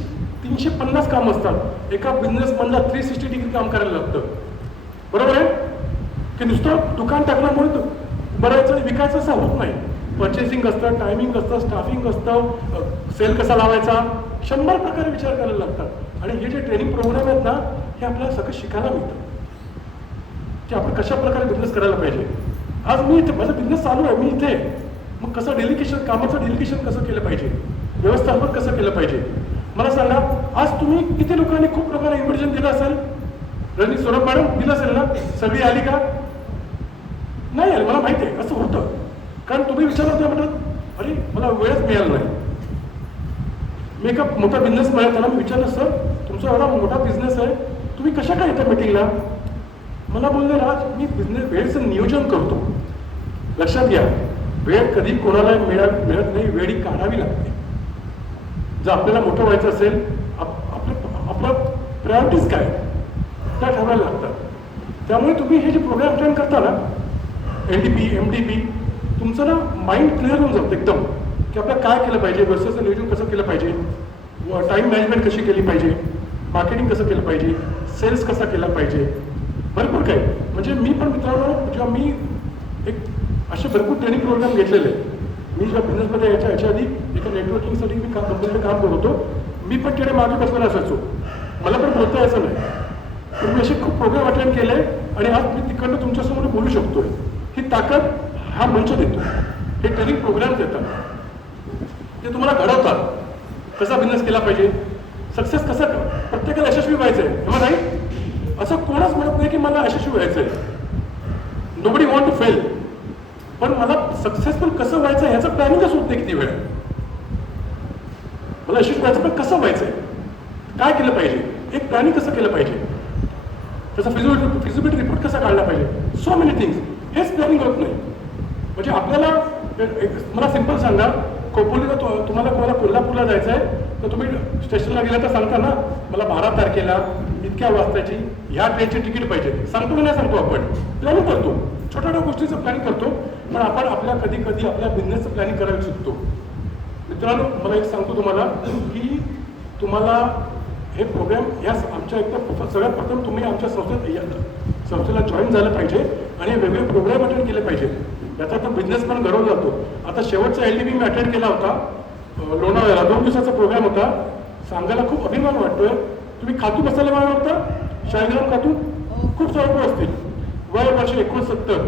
350 कामं असतात. एका बिझनेसमधला 360 डिग्री काम करायला लागतं. बरोबर आहे की? नुसतं दुकान टाकल्यामुळे बरायचं विकायचं असं होत नाही. पर्चेसिंग असतं, टायमिंग असतं, स्टाफिंग असतं, सेल कसा लावायचा, 100 प्रकारे विचार करायला लागतात. आणि हे जे ट्रेनिंग प्रोग्राम आहेत ना, हे आपल्याला सगळं शिकायला मिळतं की आपण कशा प्रकारे बिझनेस करायला पाहिजे. आज मी इथे, माझा बिझनेस चालू आहे, मी इथे, मग कसं डेलिकेशन, कामाचं डेलिकेशन कसं केलं पाहिजे, व्यवस्थापन कसं केलं पाहिजे. मला सांगा, आज तुम्ही किती लोकांनी, खूप लोकांना इन्व्हिटेशन दिलं असेल? रजनी सौरभ मॅडम दिलं असेल ना? सगळी आली का? नाही आली. मला माहिती आहे असं होतं, कारण तुम्ही विचारत नाही, म्हणतात अरे मला वेळच मिळाला नाही. मी एका मोठा बिझनेस मिळाला, त्यांना मी विचारलं, सर तुमचा एवढा मोठा बिझनेस आहे, तुम्ही कशा काय येता मीटिंगला? मला बोलले, राज मी बिझनेस वेळेचं नियोजन करतो. लक्षात घ्या, वेळ कधी कोणाला मिळत नाही, वेळी काढावी लागते. जर आपल्याला मोठं व्हायचं असेल आपलं प्रायोरिटीज काय त्या ठरवायला लागतात. त्यामुळे तुम्ही हे जे प्रोग्राम अटेंड करता ना, LDP MDP, तुमचं ना माइंड क्लिअर होऊन जातं एकदम की आपल्याला काय केलं पाहिजे, व्यवसायाचं नियोजन कसं केलं पाहिजे, टाईम मॅनेजमेंट कशी केली पाहिजे, मार्केटिंग कसं केलं पाहिजे, सेल्स कसा केला पाहिजे, भरपूर काय. म्हणजे मी पण मित्रांनो जेव्हा मी एक असे भरपूर ट्रेनिंग प्रोग्राम घेतलेले आहेत. मी जेव्हा बिझनेसमध्ये याच्या आधी एका नेटवर्किंगसाठी मी कंपनीकडे काम करत होतो. मी पण तिकडे मागे बसलेला असायचो, मला पण बोलता यायचं नाही. पण मी असे खूप प्रोग्राम अटेंड केले आणि आज मी तिकडनं तुमच्यासमोर बोलू शकतोय. ही ताकद हा मंच देतो, हे ट्रेनिंग प्रोग्राम देतात, ते तुम्हाला घडवतात. कसा बिझनेस केला पाहिजे, सक्सेस कसा, प्रत्येकाला यशस्वी व्हायचं आहे तेव्हा नाही असं कोणच म्हणत नाही की मला यशस्वी व्हायचं आहे. Nobody want to fail. पण मला सक्सेसफुल कसं व्हायचं ह्याचं प्लॅनिंगच होत नाही किती वेळ. मला यशस्वी व्हायचं पण कसं व्हायचं आहे, काय केलं पाहिजे, एक प्लॅनिंग कसं केलं पाहिजे, त्याचा फिजिबिलिटी रिपोर्ट कसा काढला पाहिजे, सो मेनी थिंग्स. हेच प्लॅनिंग होत नाही. म्हणजे आपल्याला मला सिम्पल सांगा, खोपोलीला तुम्हाला कोणाला कोल्हापूरला जायचं आहे तर तुम्ही स्टेशनला गेला तर सांगता ना मला 12 तारखेला इतक्या वाजताची ह्या ट्रेनची तिकीट पाहिजे. सांगतो की नाही सांगतो, आपण प्लॅनिंग करतो, छोट्या छोट्या गोष्टीचं प्लॅनिंग करतो. पण आपण आपल्या कधी कधी आपल्या बिझनेसचं प्लॅनिंग करायला शिकतो. मित्रांनो मला एक सांगतो तुम्हाला की तुम्हाला हे प्रोग्राम या आमच्या एकदा सगळ्यात प्रथम तुम्ही आमच्या संस्थेला जॉईन झालं पाहिजे आणि वेगवेगळे प्रोग्राम अटेंड केले पाहिजे. याचा तर बिझनेस पण घडवला जातो. आता शेवटचा LDP मी अटेंड केला होता लोणावळ्याला, 2 दिवसाचा प्रोग्राम होता. सांगायला खूप अभिमान वाटतोय. तुम्ही खातू बसायला मला होता शाळग्राम खातू खूप सोपं असतील. वय वर्ष 69,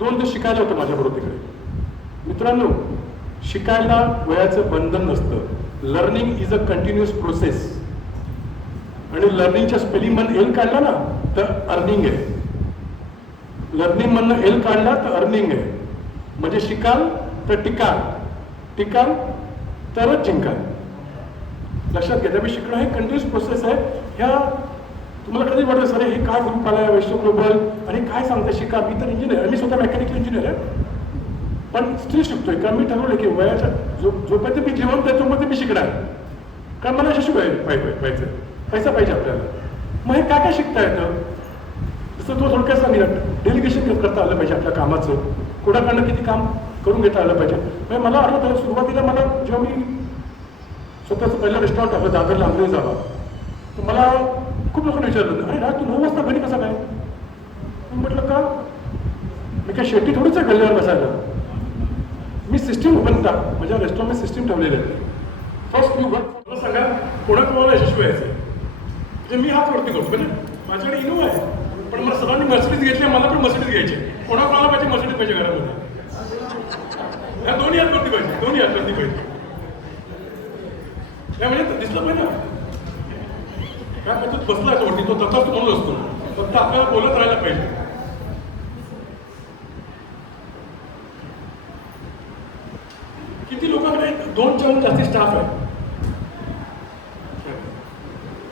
2 दिवस शिकायला होतं माझ्याबरोबर तिकडे. मित्रांनो शिकायला वयाचं बंधन नसतं. Learning is a continuous process. आणि लर्निंगच्या स्पेलिंग मधून एल काढला ना तर अर्निंग आहे. लर्निंग मधनं एल काढला तर अर्निंग आहे. म्हणजे शिकाल तर टिकाल, टिकाल तरच जिंकाल. लक्षात घ्या. त्यामुळे शिकणं हे कंटिन्युअस प्रोसेस आहे. ह्या तुम्हाला कधी वाटतं सर हे काय ग्रुप आला आहे वैश्य ग्लोबल आणि काय सांगते शिका. मी तर इंजिनियर आहे, मी स्वतः मेकॅनिकल इंजिनियर आहे, पण स्टील शिकतोय. कारण मी ठरवलं की वयाच्या जोपर्यंत मी जिवंत आहे तोपर्यंत मी शिकणार. कारण मला यशस्वी व्हायचं, पैसा पाहिजे आपल्याला. मग हे काय काय शिकता येतं. जसं तो थोडक्यात सांगितलं, डेलिगेशन करता आलं पाहिजे आपल्या कामाचं, कोणाकडनं किती काम करून घेता आलं पाहिजे. म्हणजे मला आठवतं सुरुवातीला मला जेव्हा मी स्वतःचं पहिलं रेस्टॉरंट आलं दादरला आंबे जावा, तर मला खूप लोकांनी विचारलं अरे राज तू 9 वाजता घरी कसा काय. मी म्हटलं का मी काय शेती थोडीच आहे गल्ल्यावर बसायला. मी सिस्टीम बनता माझ्या रेस्टॉरंटमध्ये सिस्टीम ठेवलेलं आहे. फर्स्ट यू मला सांगा कोणाकोणाला यशस्वी व्हायचं म्हणजे मी हात वरती करतो. म्हणजे माझ्याकडे इनोवा आहे पण मला सर्वांनी मर्सिडीज घेतली, मला पण मर्सिडीज घ्यायची. कोणाकोणाला पाहिजे मर्सिडीज पाहिजे घरामध्ये. ह्या दोन्ही हात वरती पाहिजे, दोन्ही हात वरती पाहिजे. काय म्हणजे दिसलं पाहिजे काय पद्धत बसला आहे वरती, तो तसाच म्हणून असतो. फक्त आपल्याला बोलत राहायला पाहिजे. किती लोकांकडे 2-4 जास्ती स्टाफ आहे.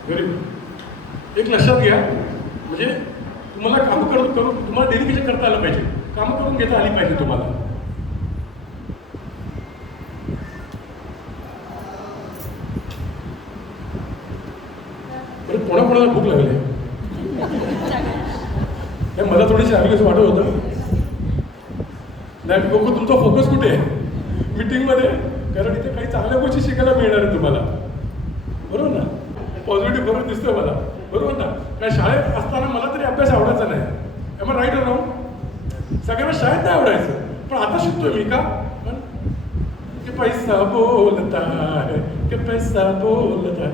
Very good. एक लक्षात घ्या म्हणजे तुम्हाला काम करून तुम्हाला डेडिकेशन करता आलं पाहिजे, कामं करून घेता आली पाहिजे तुम्हाला. कोणाकोणाला भूक लागली मला थोडीशी आम्ही वाटत होतं. नाही बघू तुमचा फोकस कुठे आहे मीटिंगमध्ये, कारण इथे काही चांगल्या गोष्टी शिकायला मिळणार आहे तुम्हाला. बरोबर ना. पॉझिटिव्ह बरोबर दिसतोय मला. बरोबर ना. कारण शाळेत असताना मला तरी अभ्यास आवडायचा नाही. मग राईट और रॉंग. सगळ्यांना शाळेत नाही आवडायचं पण आता शिकतोय मी का की पैसा बोलता है, की पैसा बोलता है.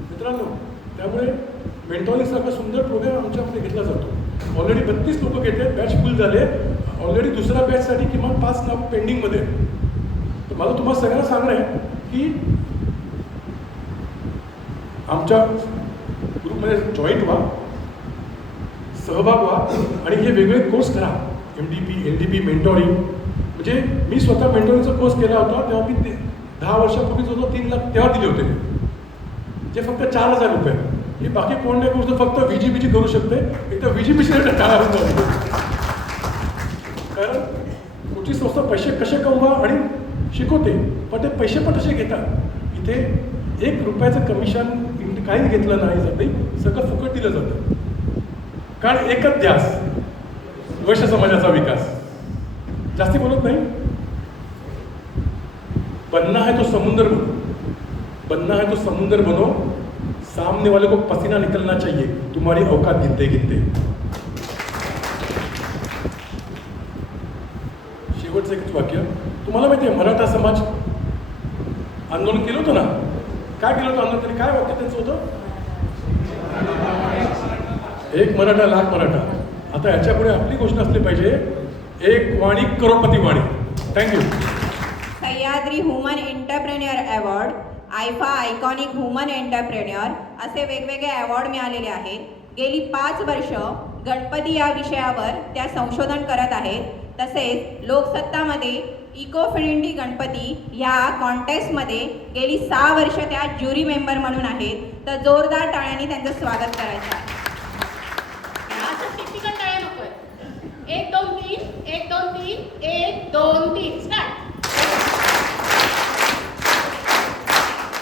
मित्रांनो त्यामुळे मेंटॉरिंगसारखा सुंदर प्रोग्राम आमच्यामध्ये घेतला जातो. ऑलरेडी 32 लोक घेते, बॅच फुल झाले. ऑलरेडी दुसऱ्या बॅचसाठी किमान 5 नाव पेंडिंगमध्ये. तर मला तुम्हाला सगळ्यांना सांगणं आहे की आमच्या ग्रुपमध्ये जॉईंट व्हा, सहभाग व्हा आणि हे वेगवेगळे कोर्स करा. MDP, LDP, mentoring. म्हणजे मी स्वतः मेंटॉरिंगचा कोर्स केला होता तेव्हा मी 10 वर्षापूर्वी जो 3 लाख तेव्हा दिले होते, जे फक्त 4000 रुपये. हे बाकी कोण नाही करू फक्त VGBG करू शकते. एकदा VGBC टाळा. कारण कुठची संस्था पैसे कसे कमवा आणि शिकवते पण ते पैसे पण तसे घेतात. इथे 1 रुपयाचं कमिशन काहीच घेतलं नाही जाते, सगळं फुकट दिलं जातं. कारण एकच ध्यास, वैश्य समाजाचा विकास. जास्ती बोलत नाही. बनना है तो समुंदर बनो, बनना है तो समुंदर बनो, सामने वाले को पसीना निकलना चाहिए तुम्हारी औकात गिनते गिनते. शेवटचं एक वाक्य. तुम्हाला माहिती आहे मराठा समाज आंदोलन केलं होतं ना? काय केलं होतं आंदोलन? त्यांनी काय वाक्य त्यांचं होतं? एक मराठा लाख मराठा. आता याच्यापुढे आपली घोषणा असली पाहिजे, एक वाणी करोडपती Vani. Thank you. Sahyadri human entrepreneur award, IIFA iconic human entrepreneur असे वेगवेगळे अवॉर्ड मिळालेले आहेत. गेली 5 वर्ष गणपती या विषयावर त्या संशोधन करत आहेत. तसेच लोकसत्तामध्ये इको फ्रेंडली गणपती ह्या कॉन्टेस्टमध्ये गेली 6 वर्ष त्या ज्युरी मेंबर म्हणून आहेत. तर जोरदार टाळ्यांनी त्यांचं स्वागत करायचं आहे. असं टिपिकल टाळ्या नकोय. 1 2 3 1 2 3 1 2 3 स्टार्ट.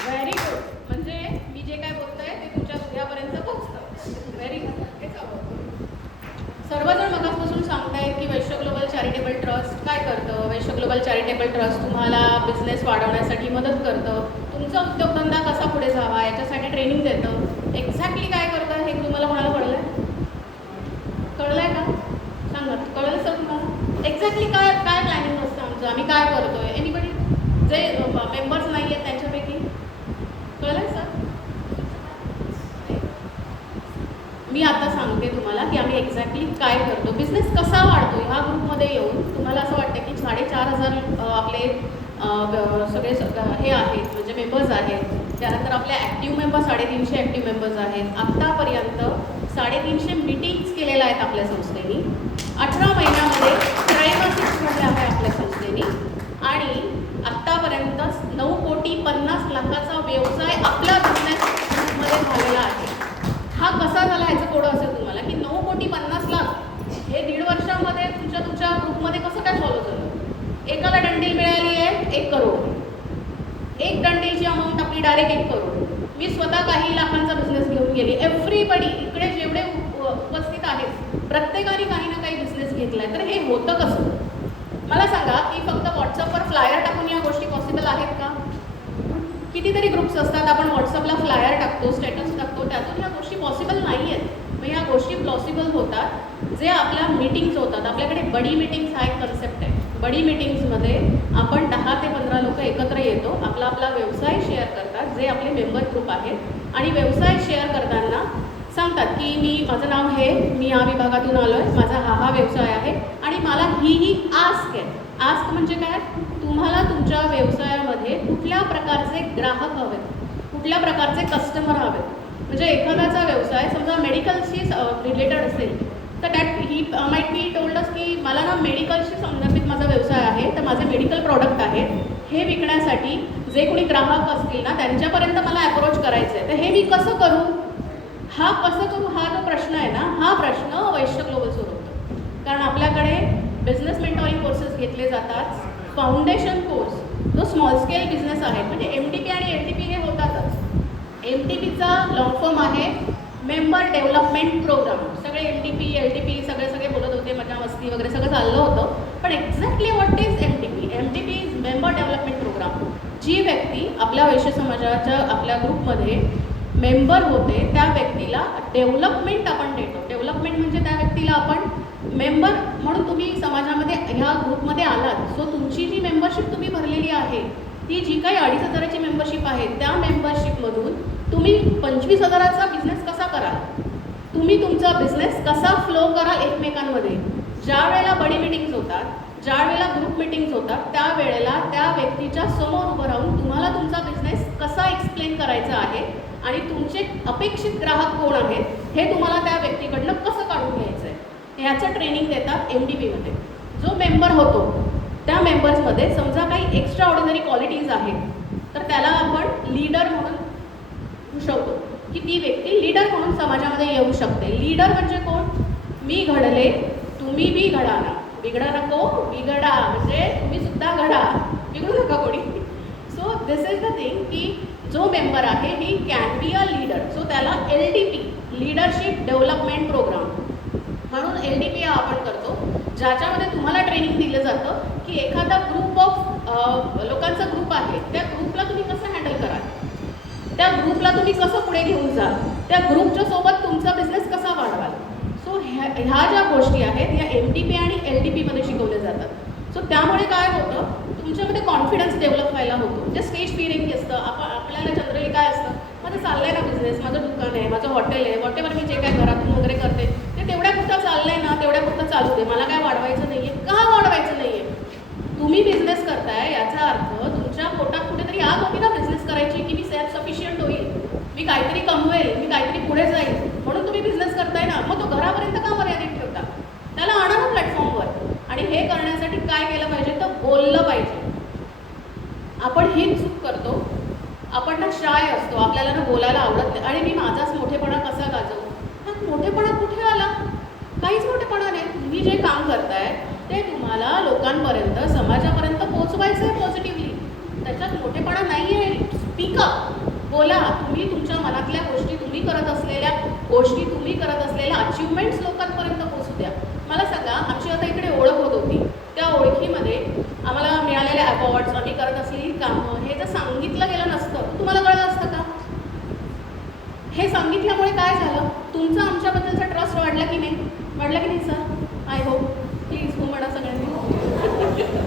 Very good. म्हणजे मी जे काय बोलतोय ते तुमच्या हृदयापर्यंत पोहोचतं. Very good. सर्वजण मगापासून सांगतायत की वैश्य ग्लोबल चॅरिटेबल ट्रस्ट काय करतं. वैश्य ग्लोबल चॅरिटेबल ट्रस्ट तुम्हाला बिझनेस वाढवण्यासाठी मदत करतं, तुमचा उद्योगधंदा कसा पुढे जावा याच्यासाठी ट्रेनिंग देतं. एक्झॅक्टली काय करतं हे तुम्हाला कोणाला कळलंय? कळलंय का? सांगा. कळलं सर तुम्हाला? एक्झॅक्टली काय काय प्लॅनिंग असतं आमचं, आम्ही काय करतोय? एनिबडी जे मेंबर्स नाही आहेत त्यांच्यापैकी कळलंय सर? मी आता सांगते तुम्हाला की आम्ही एक्झॅक्टली काय करतो, बिझनेस कसा वाढतो. ह्या ग्रुपमध्ये येऊन तुम्हाला असं वाटतं की 4,500 आपले सगळे हे आहेत म्हणजे मेंबर्स आहेत. त्यानंतर आपले ॲक्टिव्ह मेंबर्स 350 ॲक्टिव्ह मेंबर्स आहेत. आत्तापर्यंत 350 मीटिंग्स केलेल्या आहेत आपल्या संस्थेने. 18 महिन्यामध्ये त्रैमासिक झाले आहे आपल्या संस्थेने. आणि आत्तापर्यंत 9,50,00,000चा व्यवसाय आपल्या बिझनेसमध्ये झालेला आहे. हा कसा झाला याचं कोडं असेल तुम्हाला की 9,50,00,000 हे 1.5 वर्षामध्ये तुमच्या ग्रुपमध्ये कसं काय फॉलो झालं. एकाला डंडील मिळाली आहे 1 करोड. 1 डंडीलची अमाऊंट आपली डायरेक्ट 1 करोड. मी स्वतः काही लाखांचा बिझनेस घेऊन गेली. एव्हरीबडी इकडे जेवढे उपस्थित आहेत प्रत्येकाने काही ना काही बिझनेस घेतला आहे. तर हे होतं कसं मला सांगा की फक्त व्हॉट्सअपवर फ्लायर टाकून या गोष्टी पॉसिबल आहेत का? कितीतरी ग्रुप्स असतात, आपण व्हॉट्सअपला फ्लायर टाकतो, स्टेटस टाकतो, त्यातून ह्या गोष्टी पॉसिबल नाही आहेत. मग ह्या गोष्टी पॉसिबल होतात जे आपल्या मीटिंग्स होतात. आपल्याकडे बडी मीटिंग्स हा एक कन्सेप्ट आहे. बडी मीटिंग्समध्ये आपण 10 ते 15 लोक एकत्र येतो, आपला व्यवसाय शेअर करतात जे आपले मेंबर ग्रुप आहेत. आणि व्यवसाय शेअर करताना सांगतात की माझं नाव हे, मी या विभागातून आलो आहे, माझा हा व्यवसाय आहे आणि मला ही आस्क आहे. आस्क म्हणजे काय? तुम्हाला तुमच्या व्यवसायामध्ये कुठल्या प्रकारचे ग्राहक हवेत, कुठल्या प्रकारचे कस्टमर हवेत. म्हणजे एखाद्याचा व्यवसाय समजा मेडिकलशी रिलेटेड असेल तर दॅट ही माईट बी टोल्डस की मला ना मेडिकलशी संबंधित माझा व्यवसाय आहे, तर माझे मेडिकल प्रॉडक्ट आहेत, हे विकण्यासाठी जे कोणी ग्राहक असतील ना त्यांच्यापर्यंत मला अप्रोच करायचं आहे. तर हे मी कसं करू, हा जो प्रश्न आहे ना, हा प्रश्न वैश्य ग्लोबल सोडवतो. कारण आपल्याकडे बिझनेस मेंटॉरिंग कोर्सेस घेतले जातात. फाउंडेशन कोर्स जो स्मॉल स्केल बिझनेस आहे म्हणजे MTP आणि LTP हे होतातच. MTPचा लॉंग फॉर्म आहे मेंबर डेव्हलपमेंट प्रोग्राम. सगळे MTP LTP सगळे बोलत होते, मजा मस्ती वगैरे सगळं चाललं होतं. पण exactly what is MTP? MTP is member development programme. जी व्यक्ती आपल्या वैश्य समाजाच्या आपल्या ग्रुपमध्ये मेंबर होते त्या व्यक्तीला डेव्हलपमेंट आपण देतो. डेव्हलपमेंट म्हणजे त्या व्यक्तीला आपण मेंबर म्हणून तुम्ही समाजामध्ये ह्या ग्रुपमध्ये आलात, सो तुमची जी मेंबरशिप तुम्ही भरलेली आहे ती जी काही 2,500ची मेंबरशिप आहे त्या मेंबरशिपमधून तुम्ही 25,000चा बिझनेस कसा कराल, तुम्ही तुमचा बिझनेस कसा फ्लो कराल एकमेकांमध्ये. ज्या वेळेला बडी मीटिंग्स होतात, ज्या वेळेला ग्रुप मीटिंग्स होतात त्यावेळेला त्या व्यक्तीच्या समोर उभं राहून तुम्हाला तुमचा बिझनेस कसा एक्सप्लेन करायचा आहे आणि तुमचे अपेक्षित ग्राहक कोण आहेत हे तुम्हाला त्या व्यक्तीकडनं कसं काढून घ्यायचं आहे ह्याचं ट्रेनिंग देतात MTPमध्ये. जो मेंबर होतो त्या मेंबर्समध्ये समजा काही एक्स्ट्रा ऑर्डिनरी क्वालिटीज आहेत तर त्याला आपण लीडर म्हणून घुसवतो की ती व्यक्ती लीडर म्हणून समाजामध्ये येऊ शकते. लीडर म्हणजे कोण? मी घडले तुम्ही बी घडा ना, बिघडा नको बिघडा म्हणजे तुम्ही सुद्धा घडा, बिघडू नका कोणी. So this is the thing की जो मेंबर आहे he can be a leader. So त्याला LDP लीडरशिप डेव्हलपमेंट प्रोग्राम म्हणून LDP आपण करतो, ज्याच्यामध्ये तुम्हाला ट्रेनिंग दिलं जातं की एखादा ग्रुप ऑफ लोकांचा ग्रुप आहे, त्या ग्रुपला तुम्ही कसं हँडल कराल, त्या ग्रुपला तुम्ही कसं पुढे घेऊन जाल, त्या ग्रुपच्या सोबत तुमचा बिझनेस कसा वाढवाल. सो ह्या ज्या गोष्टी आहेत या MDP आणि LDPमध्ये शिकवल्या जातात. सो त्यामुळे काय होतं, तुमच्यामध्ये कॉन्फिडन्स डेव्हलप व्हायला होतो. म्हणजे स्टेज फिअरिंग असतं. आपल्याला जनरली काय असतं, माझं चाललं आहे ना बिझनेस, माझं दुकान आहे, माझं हॉटेल आहे, वॉटेवर मी जे काय घरातून वगैरे करते ते तेवढ्यापुरतं चाललं आहे ना, तेवढ्यापुरतं चालू दे, मला काय वाढवायचं नाही आहे. का वाढवायचं नाही आहे? तुम्ही बिझनेस करताय याचा अर्थ तुमच्या पोटात कुठेतरी आग होती ना बिझनेस करायची, की मी सेल्फ सफिशियंट होईल, मी काहीतरी कमवेल, मी काहीतरी पुढे जाईल, म्हणून तुम्ही बिझनेस करताय ना. मग तो घरापर्यंत का मर्यादित ठेवता? त्याला आणा ना प्लॅटफॉर्मवर. आणि हे करण्यासाठी काय केलं पाहिजे, तर बोललं पाहिजे. आपण हीच चूक करतो, आपण ना शाय असतो, आपल्याला ना बोलायला आवडत नाही. आणि मी माझाच मोठेपणा कसा गाजवू? हा मोठेपणा कुठे आला? काहीच मोठेपणा नाही. तुम्ही जे काम करताय ते तुम्हाला लोकांपर्यंत, समाजापर्यंत पोचवायचं आहे पॉझिटिव्हली. त्याच्यात मोठेपणा नाही आहे. स्पीकअप, बोला. तुम्ही तुमच्या मनातल्या गोष्टी, तुम्ही करत असलेल्या गोष्टी, तुम्ही करत असलेल्या अचिव्हमेंट्स लोकांपर्यंत पोचू द्या. मला सांगा, आमची आता इकडे ओळख होत होती, त्या ओळखीमध्ये आम्हाला मिळालेले अवॉर्ड्स, आम्ही करत असलेली कामं, हे जर सांगितलं गेलं नसतं तर तुम्हाला कळलं असतं का? हे सांगितल्यामुळे काय झालं, तुमचा आमच्याबद्दलचा ट्रस्ट वाढला की नाही? वाढला की नाही सर? I hope. प्लीज हो म्हणा सगळ्यांनी.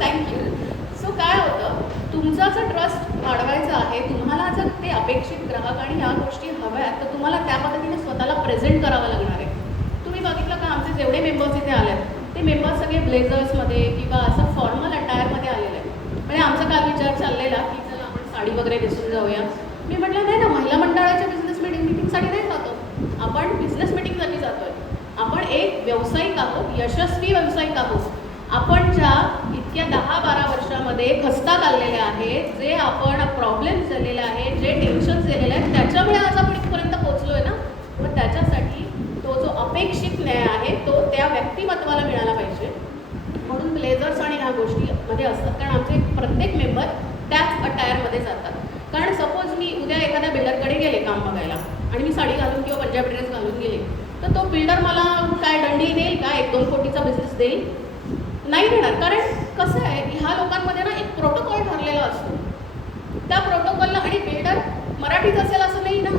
थँक्यू. सो काय होतं, तुमचा जर ट्रस्ट वाढवायचा आहे, तुम्हाला जर ते अपेक्षित ग्राहक आणि ह्या गोष्टी हव्यात, तर तुम्हाला त्या पद्धतीने स्वतःला प्रेझेंट करावं लागणार आहे. तुम्ही बघितलं का, आमचे जेवढे मेंबर्स इथे आले आहेत ते मेंबर्स सगळे ब्लेझर्समध्ये किंवा असं फॉर्मल अटायरमध्ये आलेले आहेत. म्हणजे आमचा काल विचार चाललेला की चला आपण साडी वगैरे नेसून जाऊया. मी म्हटलं नाही ना, महिला मंडळाच्या बिझनेस मिटिंगसाठी नाही जातो आपण, बिझनेस मिटिंगसाठी जातोय. आपण एक व्यावसायिक आहोत, यशस्वी व्यावसायिक आहोत. आपण ज्या इतक्या 10-12 वर्षामध्ये खस्ता काढलेल्या आहेत, जे आपण प्रॉब्लेम्स झालेले आहेत, जे टेन्शन्स झालेले आहेत, त्याच्यामुळे आज आपण इथपर्यंत पोहोचलोय ना. मग त्याच्यासाठी तो जो अपेक्षित न्याय आहे तो त्या व्यक्तिमत्वाला मिळाला पाहिजे. म्हणून ब्लेझर्स आणि ह्या गोष्टी मध्ये असतात, कारण आमचे प्रत्येक मेंबर त्याच अटायरमध्ये जातात. कारण सपोज मी उद्या एखाद्या बिल्डरकडे गेले काम बघायला आणि मी साडी घालून किंवा पंजाबी ड्रेस घालून गेले, तर तो बिल्डर मला काय दंडी देईल का, 1-2 कोटीचा बिझनेस देईल? नाही देणार. कारण कसं आहे, ह्या लोकांमध्ये ना एक प्रोटोकॉल ठरलेला असतो. त्या प्रोटोकॉलला, आणि बिल्डर मराठीच असेल असं नाही ना,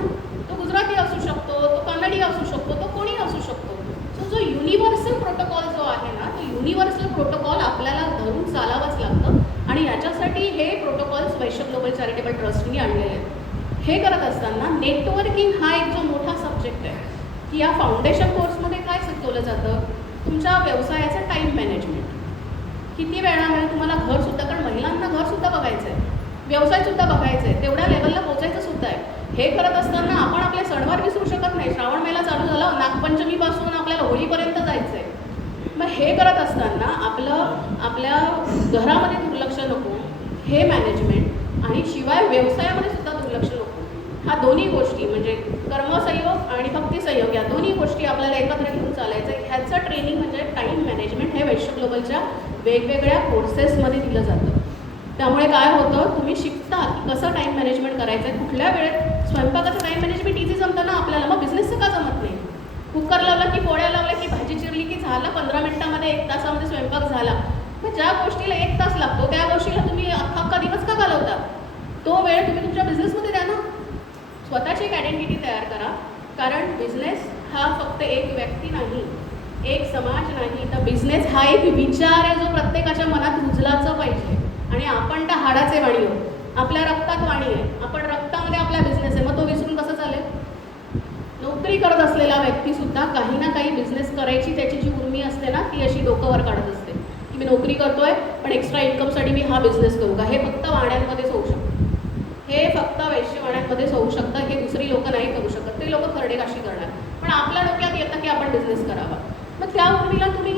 तो गुजराती असू शकतो, तो कन्नडी असू शकतो, तो कोणी असू शकतो. सो जो युनिव्हर्सल प्रोटोकॉल जो आहे ना, तो युनिव्हर्सल प्रोटोकॉल आपल्याला धरून चालावंच लागतं. आणि याच्यासाठी हे प्रोटोकॉल्स वैश्य ग्लोबल चॅरिटेबल ट्रस्टनी आणलेले आहेत. हे करत असताना नेटवर्किंग हा एक जो मोठा सब्जेक्ट आहे, की या फाउंडेशन कोर्समध्ये काय शिकवलं जातं, तुमच्या व्यवसायाचं टाईम मॅनेजमेंट. किती वेळामध्ये तुम्हाला घरसुद्धा, कारण महिलांना घरसुद्धा बघायचं आहे, व्यवसायसुद्धा बघायचं आहे, तेवढ्या लेवलला पोचायचं सुद्धा आहे. हे करत असताना आपण आपले सणवार विसरू शकत नाही. श्रावण महिना चालू झाला, नागपंचमीपासून आपल्याला होळीपर्यंत जायचं आहे. मग हे करत असताना आपल्या घरामध्ये दुर्लक्ष नको, हे मॅनेजमेंट, आणि शिवाय व्यवसायामध्ये सुद्धा दुर्लक्ष नको. ह्या दोन्ही गोष्टी म्हणजे कर्मसंयोग आणि भक्तिसंयोग, या दोन्ही गोष्टी आपल्याला एकत्र घेऊन चालायचं आहे. ह्याचं ट्रेनिंग म्हणजे टाईम मॅनेजमेंट हे वैश्य ग्लोबलच्या वेगवेगळ्या कोर्सेसमध्ये दिलं जातं. त्यामुळे काय होतं, तुम्ही शिकता की कसं टाईम मॅनेजमेंट करायचं आहे, कुठल्या वेळेत. स्वयंपाकाचं टाईम मॅनेजमेंट इझी जमतं ना आपल्याला, मग बिझनेसचं का जमत नाही? कुकर लावला की पोळ्या लावल्या की भाजी चिरली की झाला, 15 मिनिटामध्ये 1 तासामध्ये स्वयंपाक झाला. मग ज्या गोष्टीला 1 तास लागतो त्या गोष्टीला तुम्ही अख्खा दिवस का घालवता? तो वेळ तुम्ही तुमच्या बिझनेसमध्ये द्या ना. स्वतःची एक आयडेंटिटी तयार करा, कारण बिझनेस हा फक्त एक व्यक्ती नाही, एक समाज नाही, तर बिझनेस हा एक विचार आहे जो प्रत्येकाच्या मनात रुजलाच पाहिजे. आणि आपण त्या हाडाचे वाणी आहोत, आपल्या रक्तात वाणी आहे, आपण रक्तामध्ये आपला बिझनेस आहे. मग तो विसरून कसं चालेल? नोकरी करत असलेला व्यक्तीसुद्धा काही ना काही बिझनेस करायची त्याची जी उर्मी असते ना, ती अशी डोकं वर काढत असते की मी नोकरी करतोय पण एक्स्ट्रा इन्कमसाठी मी हा बिझनेस करू का? हे फक्त वाण्यामध्येच होऊ शकतं, हे फक्त वैश्यवाण्यांमध्येच होऊ शकतं. हे दुसरी लोकं नाही करू शकत, ते लोकं खरडेकाशी करणार. पण आपल्या डोक्यात येतं की आपण बिझनेस करावा. मग त्या उर्मीला तुम्ही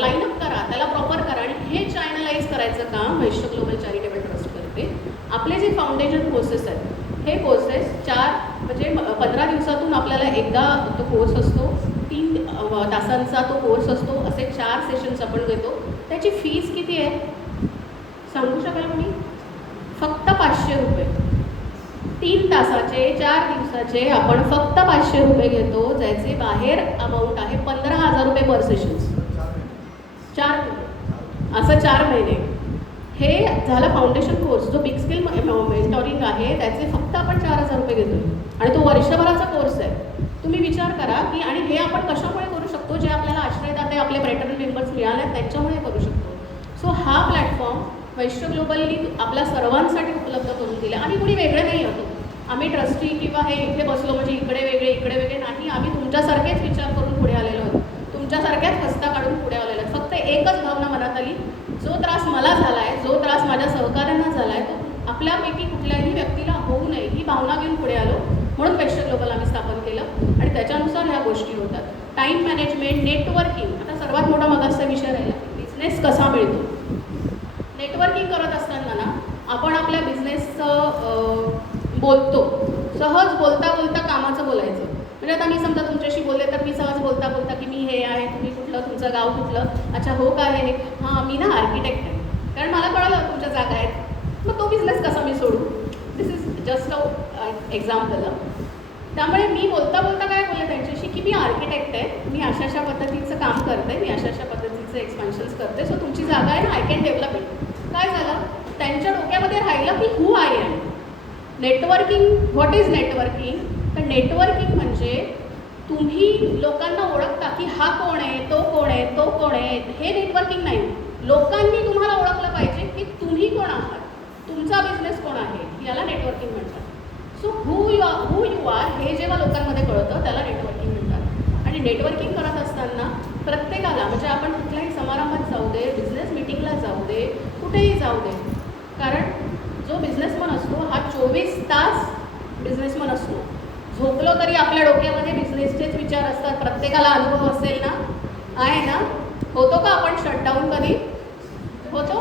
लाईनअप करा, त्याला प्रॉपर करा. आणि हे चॅनलाइज करायचं काम वैश्य ग्लोबल चॅरिटेबल ट्रस्ट करते. आपले जे फाउंडेशन कोर्सेस आहेत, हे कोर्सेस 4 म्हणजे 15 दिवसातून आपल्याला एकदा तो कोर्स असतो, 3 तासांचा तो कोर्स असतो, असे 4 सेशन्स आपण घेतो. त्याची फीस किती आहे सांगू शकाल कोणी? फक्त 500 रुपये. 3 तासाचे 4 दिवसाचे आपण फक्त 500 रुपये घेतो, ज्याचे बाहेर अमाऊंट आहे 15,000 रुपये पर सेशन्स. 4 असं 4 महिने. हे झालं फाउंडेशन कोर्स. जो बिग स्किल मेंटॉरिंग आहे त्याचे फक्त आपण 4,000 रुपये घेतो आणि तो वर्षभराचा कोर्स आहे. तुम्ही विचार करा की आणि हे आपण कशामुळे करू शकतो, जे आपल्याला आश्रयदाते आपले प्रेटरल मेंबर्स मिळाले आहेत त्यांच्यामुळे करू शकतो. सो हा प्लॅटफॉर्म वैश्य ग्लोबलनी आपल्या सर्वांसाठी उपलब्ध करून दिला. आम्ही कुणी वेगळे नाही होतो. आम्ही ट्रस्टी किंवा हे इथे बसलो म्हणजे इकडे वेगळे नाही. आम्ही तुमच्यासारखेच विचार करून पुढे आलेलो आहोत, तुमच्यासारख्याच हस्ता काढून पुढे आलेलो आहेत. फक्त एकच भावना मनात आली, जो त्रास मला झाला आहे, जो त्रास माझ्या सहकाऱ्यांना झाला आहे, तो आपल्यापैकी कुठल्याही व्यक्तीला होऊ नये ही भावना घेऊन पुढे आलो. म्हणून वैश्य ग्लोबल आम्ही स्थापन केलं आणि त्याच्यानुसार ह्या गोष्टी होतात. Time management, networking. आता सर्वात मोठा मगाचा विषय राहिला, बिझनेस कसा मिळतो. नेटवर्किंग करत असताना ना आपण आपल्या बिझनेसचं बोलतो. सहज बोलता बोलता कामाचं बोलायचं. म्हणजे आता मी समजा तुमच्याशी बोलले तर मी सहज बोलता बोलता की मी हे आहे, तुम्ही कुठलं, तुमचं गाव कुठलं, अच्छा हो काय आहे, हां मी ना आर्किटेक्ट आहे, कारण मला कळलं तुमच्या जागा आहेत. मग तो बिझनेस कसा मी सोडू. दिस इज जस्ट अ एक्झाम्पल. त्यामुळे मी बोलता बोलता काय बोलले त्यांच्याशी की मी आर्किटेक्ट आहे, मी अशा पद्धतीचं काम करते, मी अशा पद्धतीचं एक्सपान्शन्स करते, सो तुमची जागा आहे ना, आय कॅन डेव्हलप इट. काय झालं त्यांच्या डोक्यामध्ये राहिलं की who I am. Networking. What is networking. तर नेटवर्किंग म्हणजे तुम्ही लोकांना ओळखता की हा कोण आहे, तो कोण आहे, तो कोण आहे. हे नेटवर्किंग नाही. लोकांनी तुम्हाला ओळखलं पाहिजे की तुम्ही कोण आहात, तुमचा बिझनेस कोण आहे, याला नेटवर्किंग म्हणतात. सो हू यू आर हे जेव्हा लोकांमध्ये कळतं त्याला नेटवर्किंग म्हणतात. आणि नेटवर्किंग करत असताना प्रत्येकाला म्हणजे आपण कुठल्याही समारंभात जाऊ दे, बिझनेस मीटिंगला जाऊ दे, कुठेही जाऊ दे, कारण जो बिझनेसमन असतो हा 24 तास बिझनेसमन असतो. झोपलो तरी आपल्या डोक्यामध्ये बिझनेसचेच विचार असतात. प्रत्येकाला अनुभव असेल ना, आहे ना. होतो का आपण शटडाऊन कधी होतो.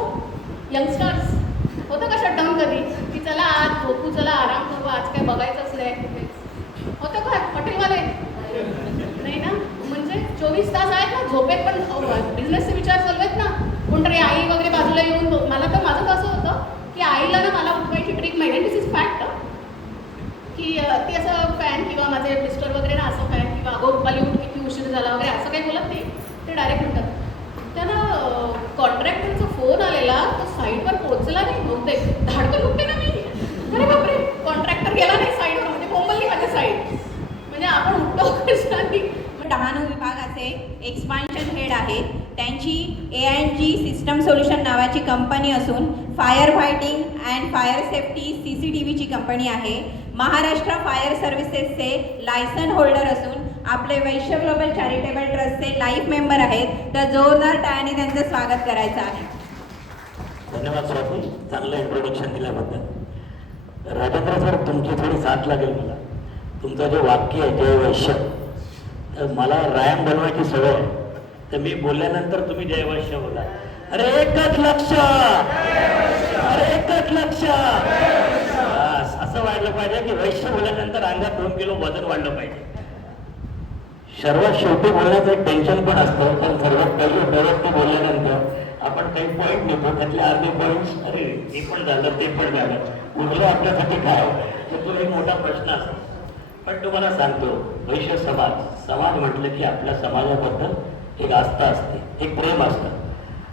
यंगस्टर्स होतं का शटडाऊन कधी की चला आज झोपू, चला आराम करू, आज काय बघायचंच नाही कुठे. होतं का हॉटेलवाले. नाही ना. म्हणजे 24 तास आहेत ना झोपेत पण बिझनेसचे विचार चालू आहेत ना. कोणतरी आई वगैरे बाजूला येऊन, मला तर माझं कसं होतं की आईला ना मला उठवायची ट्रिक माहिती आहे. दिस इज फॅक्ट की ती असं फॅन किंवा माझे मिस्टर वगैरे ना असं फॅन किंवा अगो रुपाली उठ किती उशीर झाला वगैरे असं काही बोलत नाही. ते डायरेक्ट म्हणतात. त्यांना कॉन्ट्रॅक्टरचा फोन आलेला, तो साईटवर पोहोचला नाही बहुतेक. धाडकन उठते ना मी, अरे बापरे कॉन्ट्रॅक्टर गेला नाही साईटवर, म्हणजे बोंबलली माझी साईट. म्हणजे आपण उठतो कशाने. डहाणू विभागाचे एक्सपान्शन हेड आहेत. त्यांची ANG सिस्टम सोल्युशन नावाची कंपनी असून fire fighting and fire safety CCTVची कंपनी आहे. महाराष्ट्र फायर सर्व्हिसेसचे लायसन होल्डर असून आपले वैश्य ग्लोबल चॅरिटेबल ट्रस्टचे लाईफ मेंबर आहेत. तर जोरदार टाळ्यांनी त्यांचं स्वागत करायचं आहे. धन्यवाद स्वाती, चांगलं इंट्रोडक्शन दिल्याबद्दल. राजेंद्र सर, तुमची थोडी साथ लागेल मला. तुमचं जे वाक्य आहे जय वैश्य, तर मला रायम बनवायची सवय आहे. तर मी बोलल्यानंतर तुम्ही जय वैश्य बोला. अरे एकच लक्ष, अरे एकच लक्ष. असं वाढलं पाहिजे की वैश्य बोलल्यानंतर अंगात 2 किलो वजन वाढलं पाहिजे. सर्वात शेवटी बोलण्याचं एक टेन्शन पण असतं, पण सर्वात पहिले डायरेक्ट बोलल्यानंतर आपण काही पॉईंट नेतो, त्यातले अर्धे पॉईंट्स अरे हे पण झालं ते पण झालं, उरलं आपल्यासाठी काय, तर तो एक मोठा प्रश्न असतो. पण तुम्हाला सांगतो, वैश्य समाज म्हटलं की आपल्या समाजाबद्दल एक आस्था असते, एक प्रेम असतं.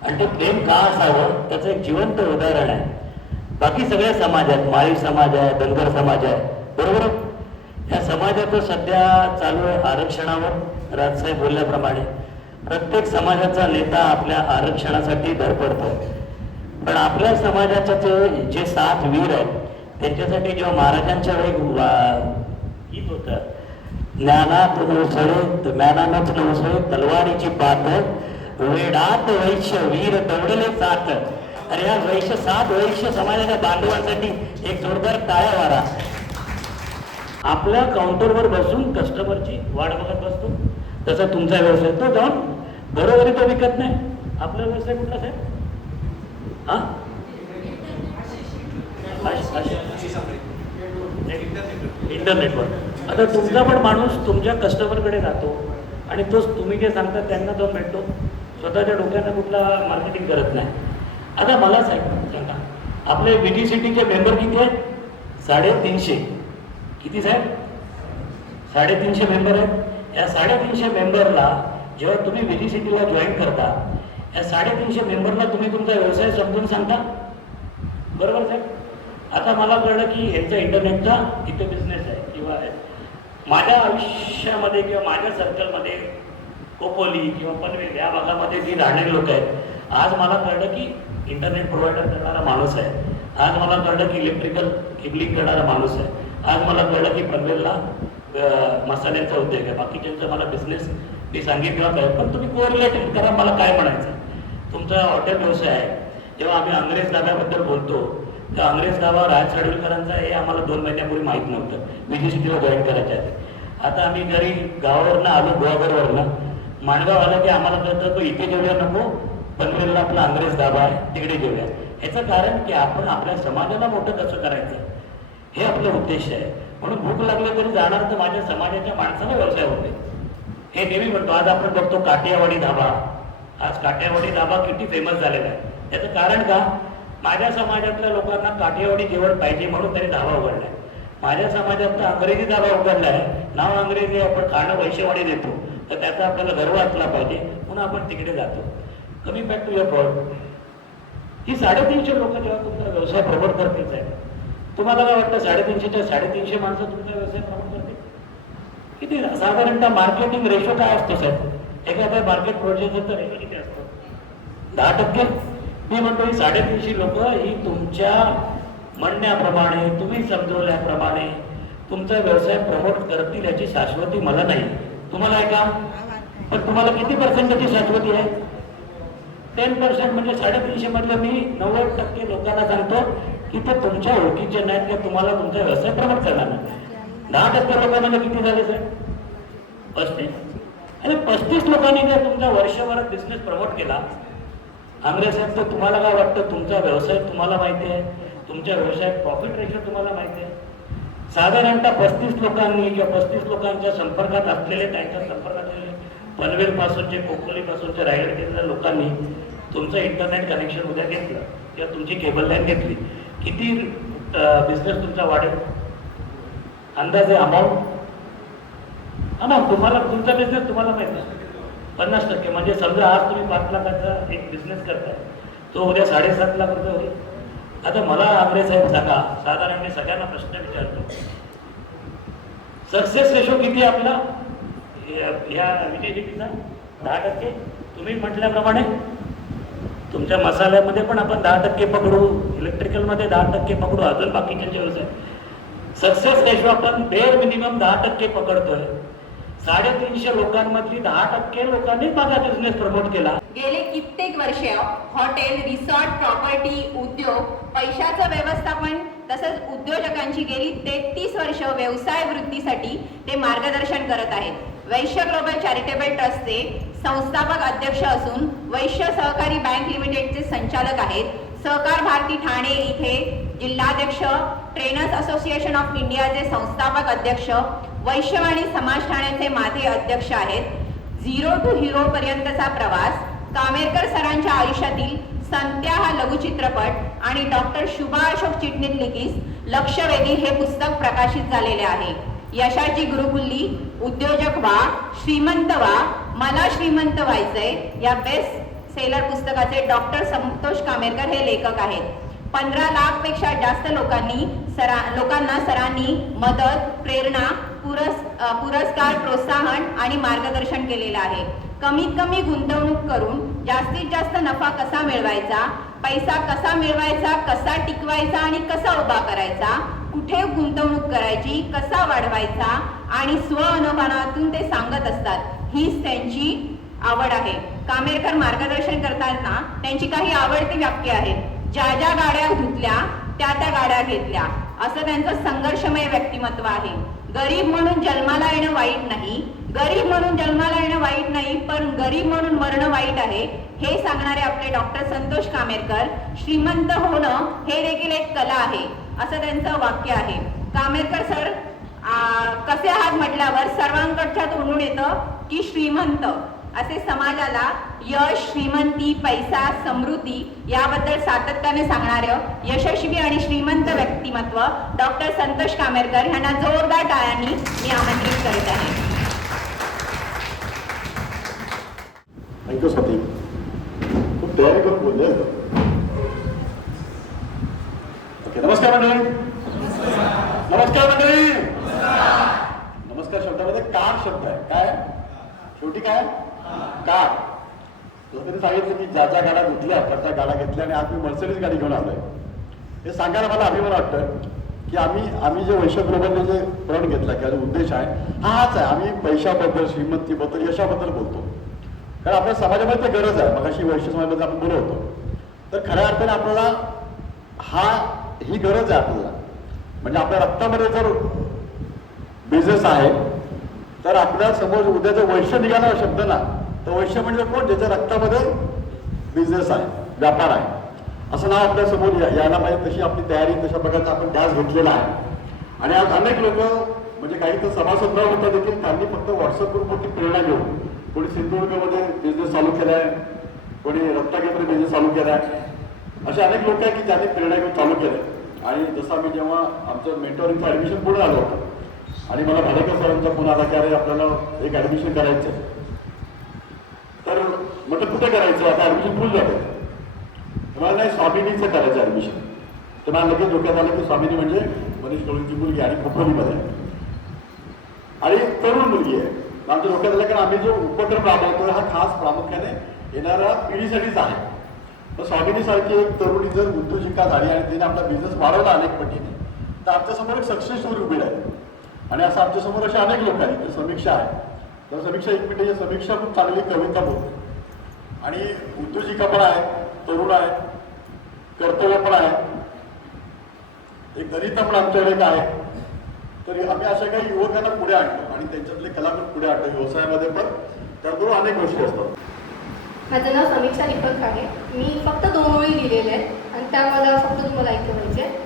आणि ते प्रेम का असावं त्याचं एक जिवंत उदाहरण आहे. बाकी सगळ्या समाज आहेत, माळी समाज आहे, धनगर समाज आहे, बरोबर. ह्या समाजाचं सध्या चालू आहे आरक्षणावर. राजसाहेब बोलल्याप्रमाणे प्रत्येक समाजाचा नेता आपल्या आरक्षणासाठी धडपडतो. पण आपल्या समाजाचं जे 7 वीर आहेत त्यांच्यासाठी जेव्हा महाराजांच्या वेळी गीत होतं, ज्ञानात नवसळे म्यानानच नवसळे तलवारीची पात, वेडात वैश्य वीर दौडले 7. आणि या 7 वैश्य समाजाच्या बांधवांसाठी एक जोरदार टाळ्या वारा. आपल्या काउंटरवर बसून कस्टमरची वाट बघत बसतो, तसा तुमचा व्यवसाय तो जाऊन बरोबरी तो विकत नाही. आपला व्यवसाय कुठला साहेब? हा इंटरनेटवर. आता तुमचा पण माणूस तुमच्या कस्टमरकडे जातो आणि तोच तुम्ही जे सांगता त्यांना तो भेटतो, स्वतःच्या डोक्यानं कुठला मार्केटिंग करत नाही. आता मला साहेब सांगा, आपले VTCTचे मेंबर किती आहेत? 350. किती साहेब? 350 मेंबर आहेत. या 350 मेंबरला जेव्हा तुम्ही विधी सिटीला जॉईन करता, या 350 मेंबरला तुम्ही तुमचा व्यवसाय समजून सांगता, बरोबर साहेब? आता मला कळलं की यांचा इंटरनेटचा इथे बिझनेस आहे किंवा माझ्या आयुष्यामध्ये किंवा माझ्या सर्कलमध्ये कोपोली किंवा पनवेल या भागामध्ये जी राहणारे लोक आहेत, आज मला कळलं की इंटरनेट प्रोव्हायडर करणारा माणूस आहे, आज मला कळलं की इलेक्ट्रिकल केबलिंग करणारा माणूस आहे, आज मला कळलं की पनवेलला मसाल्यांचा उद्योग आहे, बाकीच्यांचा मला बिझनेस मी सांगितलं काय, पण तुम्ही कोरिलेटेड करा. मला काय म्हणायचं, तुमचा हॉटेल व्यवसाय आहे. जेव्हा आम्ही अंग्रेज धाब्याबद्दल बोलतो, तर अंग्रेज धाबा राज साडुलकरांचा हे आम्हाला 2 महिन्यापूर्वी माहीत नव्हतं विधी सिटीला जॉईन करायच्या आधी. आता आम्ही जरी गावावरनं आलो, गुहागरवरनं माणगाव आलं की आम्हाला कळतं तो इथे जेवूया नको, पनवेलला आपला अंग्रेज धाबा आहे तिकडे जेवूया. ह्याचं कारण की आपण आपल्या समाजाला मोठं कसं करायचं हे आपलं उद्देश आहे. म्हणून भूक लागली तरी जाणार तर माझ्या समाजाच्या माणसाला व्यवसाय होते हे नेहमी म्हणतो. आज आपण बघतो काठियावाडी धाबा, आज काठियावाडी धाबा किती फेमस झालेला आहे. त्याचं कारण का, माझ्या समाजातल्या लोकांना काठियावाडी जेवण पाहिजे म्हणून त्यांनी धाबा उघडलाय. माझ्या समाजातला अंग्रेजी धाबा उघडला आहे, नाव अंग्रेजी आपण खाणं वैश्यवाडी देतो, तर त्याचा आपल्याला गर्व असला पाहिजे म्हणून आपण तिकडे जातो. कमी बॅक टू युअर पॉईंट, ही 350 लोक जेव्हा तुमचा व्यवसाय प्रमोट करतील साहेब, तुम्हाला काय वाटतं 350च्या 350 माणसं तुमचा व्यवसाय प्रमोट करतील? किती साधारणतः मार्केटिंग रेशो काय असतो साहेब? एखाद्या मार्केट प्रोजेक्टचा रेशो किती असतो? 10%. मी म्हणतो ही 350 लोक ही तुमच्या म्हणण्याप्रमाणे, तुम्ही समजवल्याप्रमाणे तुमचा व्यवसाय प्रमोट करतील याची शाश्वती मला नाही. तुम्हाला आहे का? पण तुम्हाला किती पर्सेंटची शाश्वती आहे? 10% म्हणजे 350 मधलं मी 90% लोकांना सांगतो की ते तुमच्या ओळखीचे नाहीत का तुम्हाला तुमचा व्यवसाय प्रमोट करणार नाही. 10% लोकांना किती झाले साहेब? 35. आणि 35 लोकांनी जर तुमचा वर्षभरात बिझनेस प्रमोट केला, अंग्रेज साहेब, तर तुम्हाला काय वाटतं तुमचा व्यवसाय तुम्हाला माहिती आहे, तुमच्या व्यवसायात प्रॉफिट रेशो तुम्हाला माहिती आहे. साधारणतः 35 लोकांनी किंवा 35 लोकांच्या संपर्कात असलेले, त्यांच्या संपर्कात असलेले पनवेलपासूनचे, कोपोलीपासूनचे, रायगड जिल्ह्यातल्या लोकांनी तुमचं इंटरनेट कनेक्शन उद्या घेतलं किंवा तुमची केबल लाईन घेतली, किती बिझनेस तुमचा वाढेल? अंदाजे अमाऊंट तुम्हाला, तुमचा बिझनेस तुम्हाला माहिती आहे 50%. म्हणजे समजा आज तुम्ही 5 लाखाचा एक बिझनेस करताय, तो उद्या 7.5 लाख रुपये होईल. आता मला अंग्रेज साहेब सांगा, साधारण मी सगळ्यांना प्रश्न विचारतो, सक्सेस रेशो किती आहे आपला या विजेचा? 10%. तुम्ही म्हटल्याप्रमाणे तुमच्या मसाल्यामध्ये पण आपण 10% पकडू, इलेक्ट्रिकलमध्ये 10% पकडू, अजून बाकीचे व्यवसाय. सक्सेस रेशो आपण बेअर मिनिमम 10% पकडतोय. 350 लोकांमधली 10% लोकांनी माझा बिझनेस प्रमोट केला. गेले कित्येक वर्ष हॉटेल, रिसॉर्ट, प्रॉपर्टी, उद्योग, पैशाचं व्यवस्थापन तसंच उद्योजकांची गेली 33 वर्ष व्यवसाय वृद्धीसाठी ते मार्गदर्शन करत आहेत. वैश्य ग्लोबल चॅरिटेबल ट्रस्टचे संस्थापक अध्यक्ष असून वैश्य सहकारी बँक लिमिटेडचे संचालक आहेत. सहकार भारती ठाणे इथे जिल्हाध्यक्ष, ट्रेनर्स असोसिएशन ऑफ इंडियाचे संस्थापक अध्यक्ष, वैश्यवाणी समाज ठाण्याचे माजी अध्यक्ष आहेत. 0 to Hero पर्यंतचा प्रवास, कामेरकर सरांच्या आयुष्यातील संत्या हा लघुचित्रपट आणि डॉक्टर शुभा अशोक चिटणीस लिखित लक्षवेधी हे पुस्तक प्रकाशित झालेले आहे. यशाची गुरुकुल्ली, उद्योजक व्हा, श्रीमंत व्हा, मला श्रीमंत व्हायचंय या बेस्ट सेलर पुस्तकाचे डॉक्टर संतोष कामेरकर हे लेखक आहेत. 15 लाखपेक्षा जास्त लोकांना सरांनी मदत, प्रेरणा, पुरस्कार, प्रोत्साहन आणि मार्गदर्शन केलेलं आहे. कमीत कमी गुंतवणूक करून जास्तीत जास्त नफा कसा मिळवायचा, पैसा कसा मिळवायचा, कसा टिकवायचा आणि कसा उभा करायचा, कुठे गुंतवणूक करायची, कसा वाढवायचा आणि स्व अनुभवातून ते सांगत असतात. हीच त्यांची आवड आहे. कामेरकर मार्गदर्शन करताना त्यांची काही आवडती वाक्य आहेत. ज्या ज्या गाड्या धुतल्या त्या त्या गाड्या घेतल्या, असं त्यांचं संघर्षमय व्यक्तिमत्व आहे. गरीब म्हणून जन्माला येणं वाईट नाही, गरीब म्हणून जन्माला येणं वाईट नाही, पण गरीब म्हणून मरणं वाईट आहे हे सांगणारे आपले डॉक्टर संतोष कामेरकर. श्रीमंत होणं हे देखील एक कला आहे असं त्यांचं वाक्य आहे. कामेरकर सर कसे आहात म्हटल्यावर सर्वांकडच्या तोंडून येतं की श्रीमंत, असे समाजाला यश, श्रीमंती, पैसा, समृद्धी याबद्दल सातत्याने सांगणारं यशस्वी आणि श्रीमंत व्यक्तिमत्व डॉक्टर संतोष कामेरकर यांना जोरदार टाळ्यांनी मी आमंत्रित करीत आहे. थँक्यू स्वाती. खूप तयारी करून बोलले. ओके, नमस्कार मंडळी. नमस्कार मंडळी. नमस्कार शब्दामध्ये कार शब्द आहे. काय शेवटी काय कार. तरी सांगितलं की ज्या ज्या गाड्या घेतल्या त्या गाड्या घेतल्या आणि आज मी मर्सिडीज गाडी घेऊन आलोय. हे सांगायला मला अभिमान वाटतं की आम्ही जे वैश्य ग्लोबलने जे प्रण घेतला किंवा जो उद्देश आहे हाच आहे. आम्ही पैशाबद्दल, श्रीमंतीबद्दल, यशाबद्दल बोलतो कारण आपल्या समाजामध्ये ते गरज आहे. मग अशी वैश्य समाजाबद्दल आपण बोलत होतो. तर खऱ्या अर्थाने आपल्याला ही गरज आहे आपल्याला. म्हणजे आपल्या रक्तामध्ये जर बिझनेस आहे तर आपल्या समोर उद्या जर वैश्य निघाला शब्द ना तर वैश्य म्हणजे कोण? ज्याच्या रक्तामध्ये बिझनेस आहे, व्यापार आहे, असं नाव आपल्या समोर यायला पाहिजे. तशी आपली तयारी, तशा प्रकारचा आपण ध्यास घेतलेला आहे. आणि आज अनेक लोक म्हणजे काही तर सभासद न होता देखील त्यांनी फक्त व्हॉट्सअप ग्रुपवरती प्रेरणा घेऊन कोणी सिंधुदुर्गमध्ये बिझनेस चालू केला आहे, कोणी रत्नागिरीमध्ये बिझनेस चालू केला आहे. असे अनेक लोक आहेत की ज्यांनी प्रेरणा घेऊन चालू केलं. आणि जसं आम्ही जेव्हा आमचं मेंटॉरिंगचं ॲडमिशन पूर्ण आलं होतं आणि मला भाडेकर सरांचा फोन आला की अरे आपल्याला एक ॲडमिशन करायचं आहे. तर म्हटलं कुठे करायचं, आता ॲडमिशन फुल झालं. मला नाही स्वामिनीचं करायचं ॲडमिशन. तर मला लगेच डोक्यात आलं की स्वामिनी म्हणजे मनीष कळूंची मुलगी आणि खोपोलीमध्ये आणि तरुण मुलगी आहे. आमच्या डोक्यात आलं कारण आम्ही जो उपक्रम राबवतो हा खास प्रामुख्याने येणाऱ्या पिढीसाठीच आहे. तर स्वामिनीसारखी एक तरुणी जर उद्योजिका झाली आणि तिने आपला बिझनेस वाढवला अनेक पटीने तर आमच्यासमोर एक सक्सेस स्टोरी उभी आहे. आणि असं आमच्यासमोर असे अनेक लोक आहेत. समीक्षा आहे, तर समीक्षा एक मिनिटाची समीक्षा खूप चांगली कविता बोलते आणि उद्योजिका पण आहे, तरुण आहे, कर्तव्य पण आहे, एक दलित पण आमच्याकडे एक आहे. तर आम्ही अशा काही युवकांना पुढे आणतो आणि त्यांच्यातले कला पण पुढे आणतो व्यवसायामध्ये पण. त्याबरोबर अनेक गोष्टी असतात. माझं नाव समीक्षा दीपक आहे. मी फक्त 2 ओळी लिहिलेल्या आहेत आणि त्या मला फक्त तुम्हाला ऐकवायचे आहेत.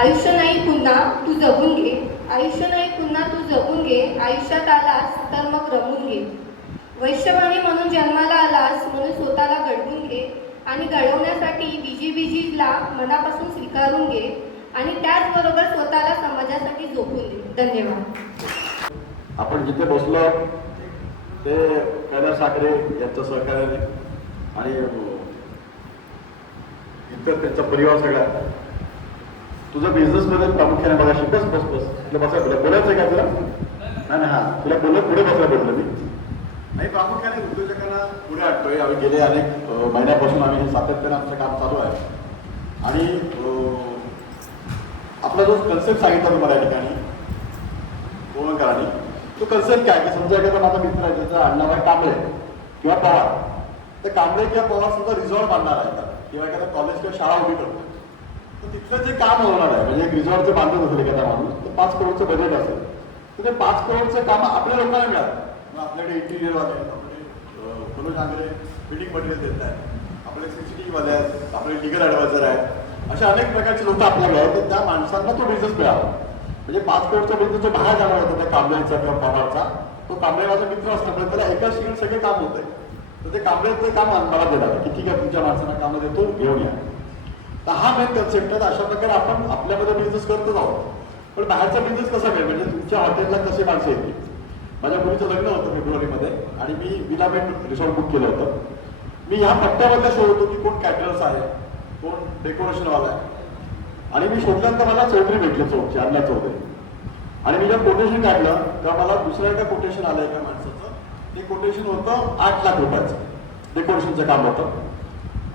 आयुष्य नाही पुन्हा तू जगून घे, आयुष्य नाही पुन्हा तू जगून घे, आयुष्यात आलास तर मग रमून घे. वैश्यवाणी म्हणून जन्माला आलास म्हणून स्वतःला घडवून घे आणि घडवण्यासाठी बीजीला मनापासून स्वीकारून घे आणि त्याचबरोबर स्वतःला समाजासाठी झोपून दे. धन्यवाद. आपण जिथे बसलो ते कैलास ठाकरे यांच्या सहकार्याने आणि इतर त्यांचा परिवार सगळा. तुझा बिझनेसमध्ये प्रामुख्याने बघा शिकच बस तुला बसायला बोलायचं का तुला? नाही हां तुला बोलत पुढे बसायला बोललो मी. आणि प्रामुख्याने उद्योजकांना पुढे आणतोय. आम्ही गेले अनेक महिन्यापासून आम्ही सातत्याने आमचं काम चालू आहे. आणि आपला जो कन्सेप्ट सांगितला तुम्हाला या ठिकाणी गोवणकरांनी तो कन्सेप्ट काय की समजा एखादा माझा मित्र आहे त्याचा आडनाव आहे कांबळे किंवा पवार. तर कांबळे किंवा पवार सुद्धा रिसॉर्ट बांधणार आहे किंवा एखादा कॉलेज किंवा शाळा उभी करतो. तर तिथलं जे काम होणार आहे म्हणजे एक रिसॉर्टचं बांधत असेल एखादा माणूस तर 5 करोडचं बजेट असेल तर ते 5 करोडचं काम आपल्या लोकांना मिळालं. मग आपल्याकडे इंटिरियरवाले, आपले मनोज आंग्रे बिल्डिंग मटेरियल देत आहेत, आपले CCTV वाले आहेत, आपले लिगल ॲडवायझर आहेत, अशा अनेक प्रकारचे लोक आपल्याकडे आहेत. तर त्या माणसांना तो बिझनेस मिळावा. म्हणजे 5 करोडचा बिझनेस जो बाहेर जाणार होता त्या कांबळेचा किंवा पवारचा तो कांबळे माझा मित्र असल्यामुळे त्याला एकाच ठिकाणी सगळे काम होत आहे. तर ते कांबळेचं काम मला देणार की ठीक आहे तुमच्या माणसांना कामं देतो घेऊन या. तर हा मेन कन्सेप्ट आहे. अशा प्रकारे आपण आपल्यामध्ये बिझनेस करतच आहोत. पण बाहेरचा बिझनेस कसा मिळेल म्हणजे तुमच्या हॉटेलला कसे माणसं येतील. माझ्या मुलीचं लग्न होतं फेब्रुवारीमध्ये आणि मी विलामेट रिसॉर्ट बुक केलं होतं. मी ह्या पट्ट्यामधल्या शोधतो की कोण कॅटरर्स आहे, कोण डेकोरेशनवाला आहे. आणि मी शोधल्यानंतर मला चौधरी भेटले, चौकचे अण्णा चौधरी. आणि मी जेव्हा कोटेशन काढलं तेव्हा मला दुसरं एका कोटेशन आलं एका माणसाचं. ते कोटेशन होतं 8 लाख रुपयाचं डेकोरेशनचं काम होतं.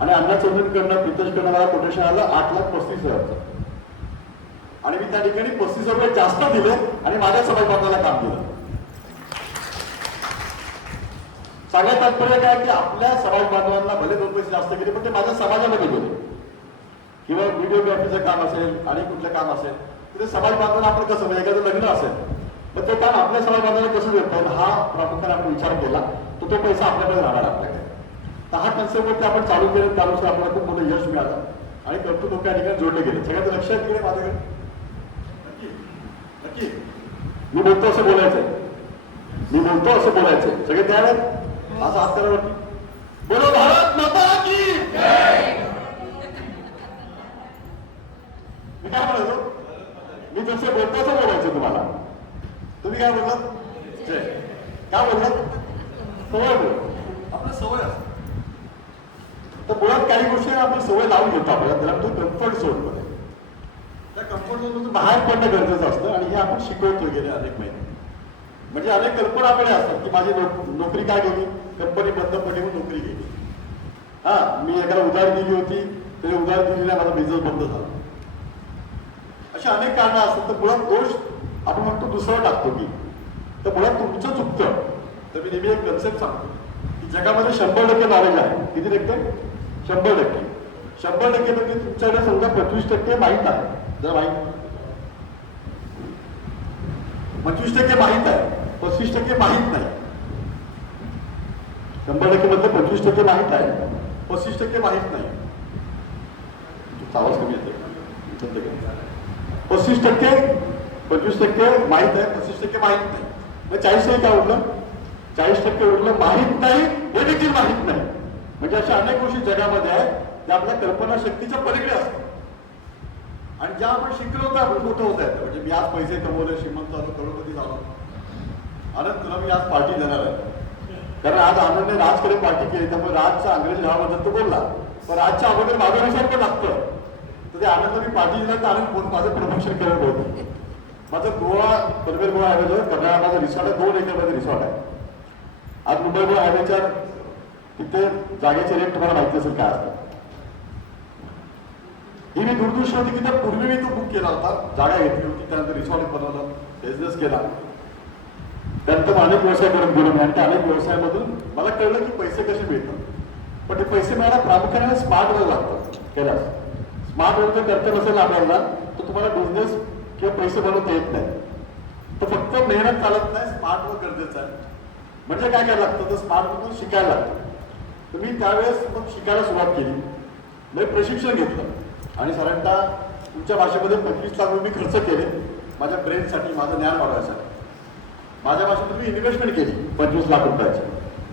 आणि अण्णा चौधरीकडनं प्रितेशकडनं मला कोटेशन आलं 8,35,000. आणि मी त्या ठिकाणी 35 रुपये जास्त दिले आणि माझ्या समाज बांधवाला काम दिलं. सगळ्यात तात्पर्य काय की आपल्या समाज बांधवांना भले 2 पैसे जास्त गेले पण ते माझ्या समाजामध्ये गेले. किंवा व्हिडिओग्राफीचं काम असेल आणि कुठलं काम असेल तर ते समाज बांधवांना आपण कसं म्हणजे एखादं लग्न असेल तर ते काम आपल्या समाज बांधवांना कसं देता येईल हा प्रामुख्याने आपण विचार केला. तर तो पैसा आपल्याकडे राहणार आपल्याकडे. तर हा कन्सेप्ट आपण चालू केलं त्यानुसार आपल्याला खूप मोठं यश मिळालं आणि कर्तृत्व लोक या ठिकाणी जोडले गेले. सगळ्यात लक्षात गेले माझ्याकडे नक्की नक्की मी बोलतो असं बोलायचंय, मी बोलतो असं बोलायचंय. सगळे तयार आहेत? असा हात करा वरती. बोलो भारत माता की. मी काय म्हणालो, मी जसं बोलतो असं बोलायचं तुम्हाला. तुम्ही काय बोललात? जय. काय बोललात? सवय बोल. आपलं सवय असते. तर मुळात काही गोष्टी आपण सवय लावून घेतो आपल्याला, त्याला तो कम्फर्ट झोन मध्ये. त्या कम्फर्ट झोन मधून बाहेर पडणं गरजेचं असतं आणि हे आपण शिकवतोय गेले अनेक महिने. म्हणजे अनेक कल्पना आपल्या असतात की माझी नोकरी काय गेली, कंपनी बंद पडली म्हणून नोकरी गेली. हा, मी एकाला उधार दिली होती, त्याने उधार दिली नाही, माझा बिझनेस बंद झाला. अशी अनेक कारणं असतात. तर मुळात दोष आपण म्हणतो दुसरा टाकतो की, तर मुळात तुमचं चुकतं. तर मी नेहमी एक कन्सेप्ट सांगतो की जगामध्ये 100% नॉलेज आहे. किती टक्के? 100%. 100% म्हणजे तुमच्याकडे समजा 25% माहीत आहे. जर माहीत 25% माहीत आहे, 35% माहीत नाही. 100% मधलं 25% माहीत आहे, 35% माहीत नाही. आवाज कमी येते. 35%, 25% माहीत आहे, 35% माहीत नाही. मग 40% काय उरलं? 40% उरलं माहीत नाही, हे देखील माहीत नाही. म्हणजे अशा अनेक गोष्टी जगामध्ये आहेत त्या आपल्या कल्पनाशक्तीच्या पलीकडे असतात. आणि ज्या आपण शिकलो तर आपण मोठं होत आहेत. म्हणजे मी आज पैसे कमवले, श्रीमंत झालो, करोडपती झालो. आनंद, तुला मी आज पार्टी देणार आहे. कारण आज आनंदने राजकडे पार्टी केली, त्यामुळे राजचा अंग्रेजी नावाबद्दल तो बोलला. पण राजच्या अगोदर मागवण्यासाठी पण लागतं. तर ते आनंद मी पार्टी दिला तर आनंद बोल, माझं प्रमोशन करत होतं. माझं गोवा, पनवेल गोवा हायवेवर कर्नाटकाचा रिसॉर्ट आहे, 2 एकरमध्ये रिसॉर्ट आहे. आज मुंबई गोवा हायवेच्या तिथे जागेचे रेट तुम्हाला माहिती असेल काय असतात. ही मी दूरदृश्य होती की त्या पूर्वी मी तो बुक केला होता, जागा घेतली होती, त्यानंतर रिसॉर्ट बनवलं, बिझनेस केला. त्यानंतर अनेक व्यवसाय करत गेलो मी आणि त्या अनेक व्यवसायामधून मला कळलं की पैसे कसे मिळतात. पण ते पैसे मिळायला प्रामुख्याने स्मार्ट वर्क लागतं. केल्यास स्मार्ट वर्क जर करता नसेल आपल्याला तर तुम्हाला बिझनेस किंवा पैसे बनवता येत नाही. तर फक्त मेहनत चालत नाही, स्मार्ट वर्क गरजेचं आहे. म्हणजे काय करायला लागतं, तर स्मार्ट वर्क शिकायला लागतं. तर मी त्यावेळेस मग शिकायला सुरुवात केली. मी प्रशिक्षण घेतलं आणि साधारणतः तुमच्या भाषेमध्ये 25 लाख रुपये खर्च केले माझ्या ब्रेनसाठी, माझं ज्ञान वाढवायसाठी. माझ्या भाषेतून मी इन्व्हेस्टमेंट केली 25 लाख रुपयाची.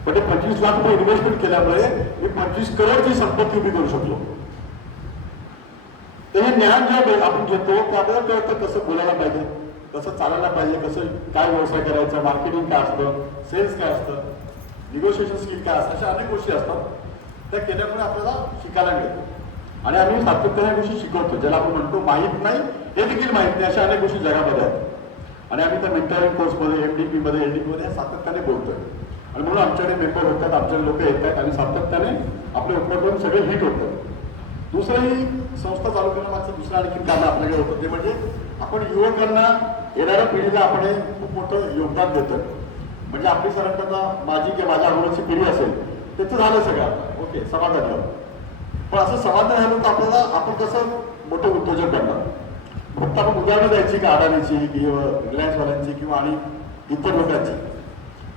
पण ते 25 लाख रुपये इन्व्हेस्टमेंट केल्यामुळे मी 25 करोडची संपत्ती उभी करू शकलो. तर हे ज्ञान जेव्हा आपण घेतो ते आपल्याला कळतं कसं बोलायला पाहिजे, कसं चालायला पाहिजे, कसं काय व्यवसाय करायचा, मार्केटिंग काय असतं, सेल्स काय असतं, निगोशिएशन स्किल काय असतं, अशा अनेक गोष्टी असतात. त्या केल्यामुळे आपल्याला शिकायला मिळतं. आणि आम्ही सातत्याने गोष्टी शिकवतो, ज्याला आपण म्हणतो माहीत नाही हे देखील माहीत नाही, अशा अनेक गोष्टी जगामध्ये आहेत. आणि आम्ही त्या मेंटरिंग कोर्समध्ये, MDP-मध्ये, LDP-मध्ये सातत्याने बोलतोय. आणि म्हणून आमच्याकडे मेंबर होतात, आमच्याकडे लोक येत आहेत आणि सातत्याने आपले उपक्रम सगळे हिट होतात. दुसरंही संस्था चालू करण्यामागचं दुसरं आणखी कारण आपल्याकडे होतं ते म्हणजे आपण युवकांना, येणाऱ्या पिढीला आपण हे खूप मोठं योगदान देतोय. म्हणजे आपली साधारणतः माझी किंवा माझ्या अगोदरची पिढी असेल त्याचं झालं सगळं, ओके, समाधान झालं. पण असं समाधान झालं तर आपल्याला आपण कसं मोठं उद्योजक बनणार. फक्त आपण उदाहरणं द्यायची का अडाणीची किंवा रिलायन्सवाल्यांची किंवा आणि इतर लोकांची,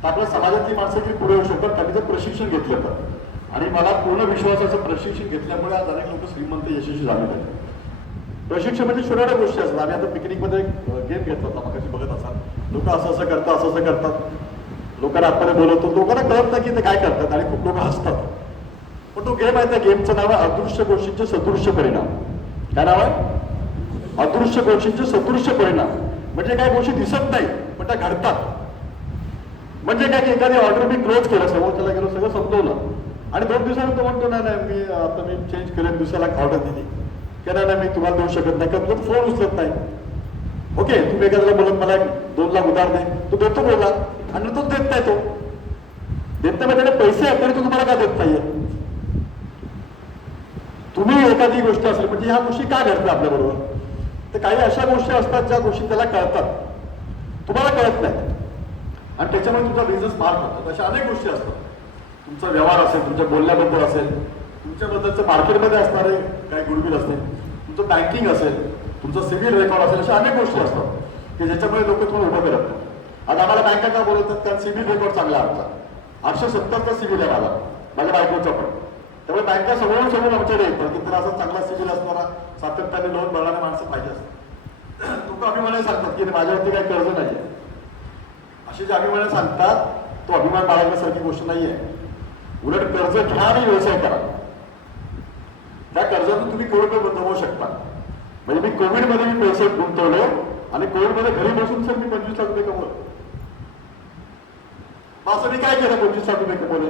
तर आपल्या समाजातली माणसं की पुढे येऊ शकतात त्यांनी जर प्रशिक्षण घेतलं तर. आणि मला पूर्ण विश्वासाचं प्रशिक्षण घेतल्यामुळे आज अनेक लोक श्रीमंत यशस्वी झालेले आहेत. प्रशिक्षण म्हणजे छोट्या गोष्टी असतात. आम्ही आता पिकनिकमध्ये गेम घेतला होता, मग बघत असाल, लोक असं असं करतात, असं असं करतात, लोकांना आतमध्ये बोलवतो, लोकांना कळत नाही की ते काय करतात आणि खूप लोक हसतात. पण तो गेम आहे, त्या गेमचं नाव आहे अदृश्य गोष्टींचे सदृश्य परिणाम. काय नाव आहे? अदृश्य गोष्टींचे सदृश्य परिणाम. म्हणजे काय गोष्टी दिसत नाही पण त्या घडतात. म्हणजे काय की एखादी ऑर्डर मी क्लोज केलं, समोरच्याला गेलो, सगळं समजवलं आणि 2 दिवसांनी तो म्हणतो नाही मी आता मी चेंज करेन, दुसऱ्याला ऑर्डर दिली की नाही मी तुम्हाला देऊ शकत नाही, का फोन उचलत नाही. ओके, तुम्ही एखाद्याला बोलत मला 2 लाख उधार दे, तो देतो बोला आणि तो देत नाही. तो देत नाही म्हणजे पैसे आहेत तरी तो तुम्हाला का देत नाहीये. तुम्ही एखादी गोष्ट असेल म्हणजे ह्या गोष्टी का घडतात आपल्याबरोबर, तर काही अशा गोष्टी असतात ज्या गोष्टी त्याला कळतात, तुम्हाला कळत नाही आणि त्याच्यामुळे तुमचा बिझनेस मार्क होतो. अशा अनेक गोष्टी असतात. तुमचा व्यवहार असेल, तुमच्या बोलण्याबद्दल असेल, तुमच्याबद्दलचं मार्केटमध्ये असणारे काही गुडविल असेल, तुमचं बँकिंग असेल, तुमचं सिव्हिल रेकॉर्ड असेल, अशा अनेक गोष्टी असतात की ज्याच्यामुळे लोक तुम्हाला उभं करत नाही. आज आम्हाला बँका का बोलवतात, कारण सिव्हिल रेकॉर्ड चांगला आहे आमचा. 870चा सिव्हिल आहे माझ्या बायकोचा पण. त्यामुळे बँका समोरून आमच्याकडे येतात की त्याला असा चांगला सिव्हिल असणारा, सातत्याने लोन भरणारे माणसं पाहिजे असतात. लोक अभिमानाने सांगतात की माझ्यावरती काही कर्ज नाही. असे जे अभिमानाने सांगतात तो अभिमान बाळगण्यासारखी गोष्ट नाही आहे. उलट कर्ज घ्या आणि व्यवसाय करा. त्या कर्जातून तुम्ही करोड रुपये बनवू शकता. म्हणजे मी कोविडमध्ये मी पैसे गुंतवले आणि कोविडमध्ये घरी बसून सर मी 25 लाख रुपये कमवले. असं मी काय केलं 25 लाख रुपये कमवले?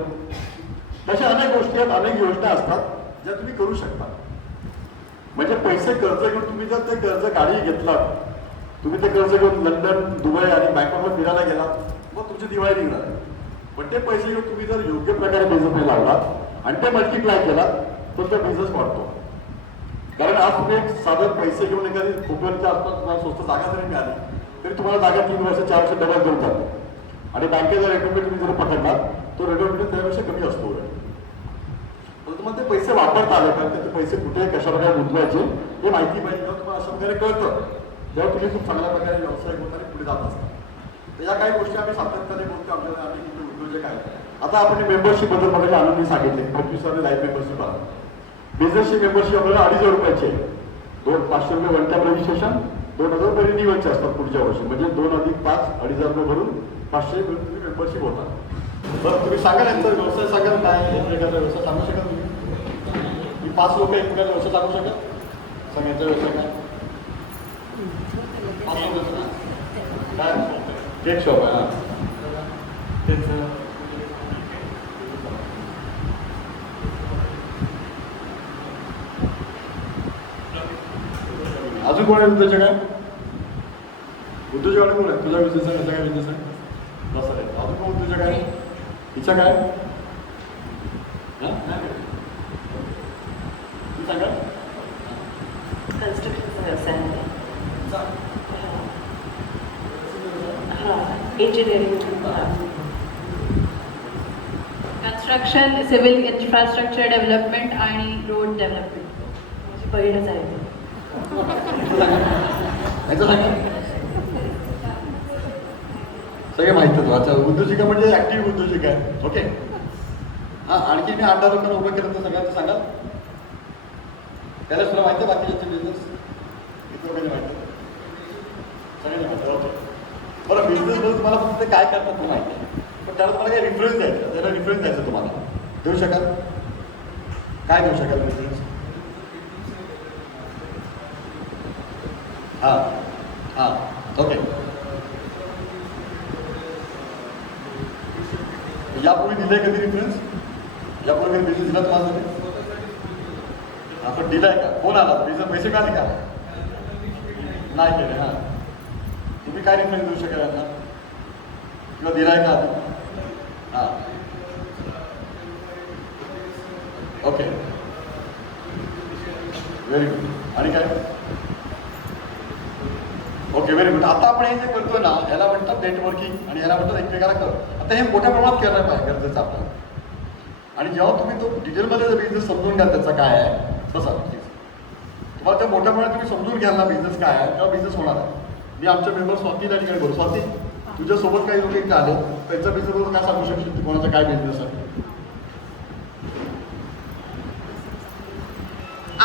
तशा अनेक गोष्टी आहेत, अनेक योजना असतात ज्या तुम्ही करू शकता. म्हणजे पैसे कर्ज घेऊन तुम्ही जर ते कर्ज गाडी घेतलात, तुम्ही ते कर्ज घेऊन लंडन, दुबई आणि बँकॉकला फिरायला गेलात, मग तुमची दिवाळी निघणार. पण ते पैसे घेऊन तुम्ही जर योग्य प्रकारे बिझनेस लावलात आणि ते मल्टिप्लाय केलात तर तो बिझनेस वाढतो. कारण आज तुम्ही एक साधारण पैसे घेऊन एखादी खोपरच्या आसपास तुम्हाला स्वस्त जागा जरी मिळाली तरी तुम्हाला जागा 3 वर्ष 4 वर्ष डबल करून जातो. आणि बँकेचा रेट तुम्ही जर पकडला तो रेट त्यापेक्षा कमी असतो. तर तुम्हाला ते पैसे वापरता आले कारण ते पैसे कुठे कशा प्रकारे गुंतवायचे हे माहिती पाहिजे. जेव्हा तुम्हाला अशा प्रकारे कळतं तेव्हा तुम्ही खूप चांगल्या प्रकारे व्यवसाय करताना पुढे जात असता. तर या काही गोष्टी आम्ही सातत्याने बोलतो. आमच्या आम्ही किती उद्योजक आहेत. आता आपण मेंबरशिप बद्दल मला आनंदी सांगितले 25 वाले लाईफ मेंबरशिप आहे. बिझनेसची मेंबरशिप आपल्याला 2,500 रुपयाची आहे. 500 रुपये वन टाइम रजिस्ट्रेशन, 2,000 रुपये रिन्यूअलचे असतात पुढच्या वर्षी. म्हणजे 2 अधिक 5 2,500 रुपये भरून 500 मिळून तुम्ही मेंबरशिप होता. बरं तुम्ही सांगा यांचा व्यवसाय सांगा काय एकमेकांचा व्यवसाय सांगू शकाल तुम्ही? की 5 लोक एकमेकांचा व्यवसाय सांगू शकाल? सांगा यांचा व्यवसाय काय? 5 लोक काय? केक शॉप आहे. त्यांचं अजून कोण आहे उद्योजक आहे? उद्योजकाला कोण आहे? तुझा बिझनेस आहे, याचा काय बिझनेस आहे? बस आहे. अजून कोण उद्योजक आहे? तिचा काय? तू सांगा. कन्स्ट्रक्शनचा व्यवसाय आहे. Engineering, construction, civil infrastructure development आणि रोड डेव्हलपमेंट माझी बहीणच आहे. सगळे माहिती होतं. अच्छा उद्योजिका म्हणजे ऍक्टिव्ह उद्योजिका आहे. ओके. हां आणखी मी 8-10 लोकांना उभं केलं तर सगळ्यांचं सांगाल? त्याला तुला माहिती आहे बाकीचे बिझनेस किती लोकांनी माहिती आहे? सगळ्यांनी माहिती. ओके. बरं बिझनेसमध्ये तुम्हाला फक्त ते काय करतात ते माहिती आहे. पण त्याला तुम्हाला काही रेफरन्स द्यायचं, त्याला रेफरन्स द्यायचं तुम्हाला देऊ शकाल? काय देऊ शकाल रेफरन्स? हां हां ओके. यापूर्वी दिलंय कधी रेफरन्स? यापूर्वी बिझनेस दिला तुम्हाला? आपण दिलाय का? कोण आला? बिझनेस पैसे मिळाले का? नाही केले. हां तुम्ही काय रेफरन्स देऊ शकाल यांना? किंवा दिलाय का आधी? हां ओके व्हेरी गुड. आणि काय? Okay very good. आता आपण हे जे करतोय ना याला म्हणतात नेटवर्किंग आणि याला म्हणतात एकमेकाला कर. आता हे मोठ्या प्रमाणात केलं पाहिजे गरजेचं आपल्याला. आणि जेव्हा तुम्ही तो डिटेलमध्ये जर बिझनेस समजून घ्याल त्याचा काय आहे तसं तुम्हाला त्या मोठ्या प्रमाणात तुम्ही समजून घ्याल ना बिझनेस काय आहे तेव्हा बिझनेस होणार आहे. मी आमच्या मेंबर स्वातीला ठिकाणी बोलतो. स्वाती तुझ्यासोबत काही लोक इथे आले त्यांचा बिझनेसबद्दल काय सांगू शकशील? कोणाचा काय बिझनेस आहे?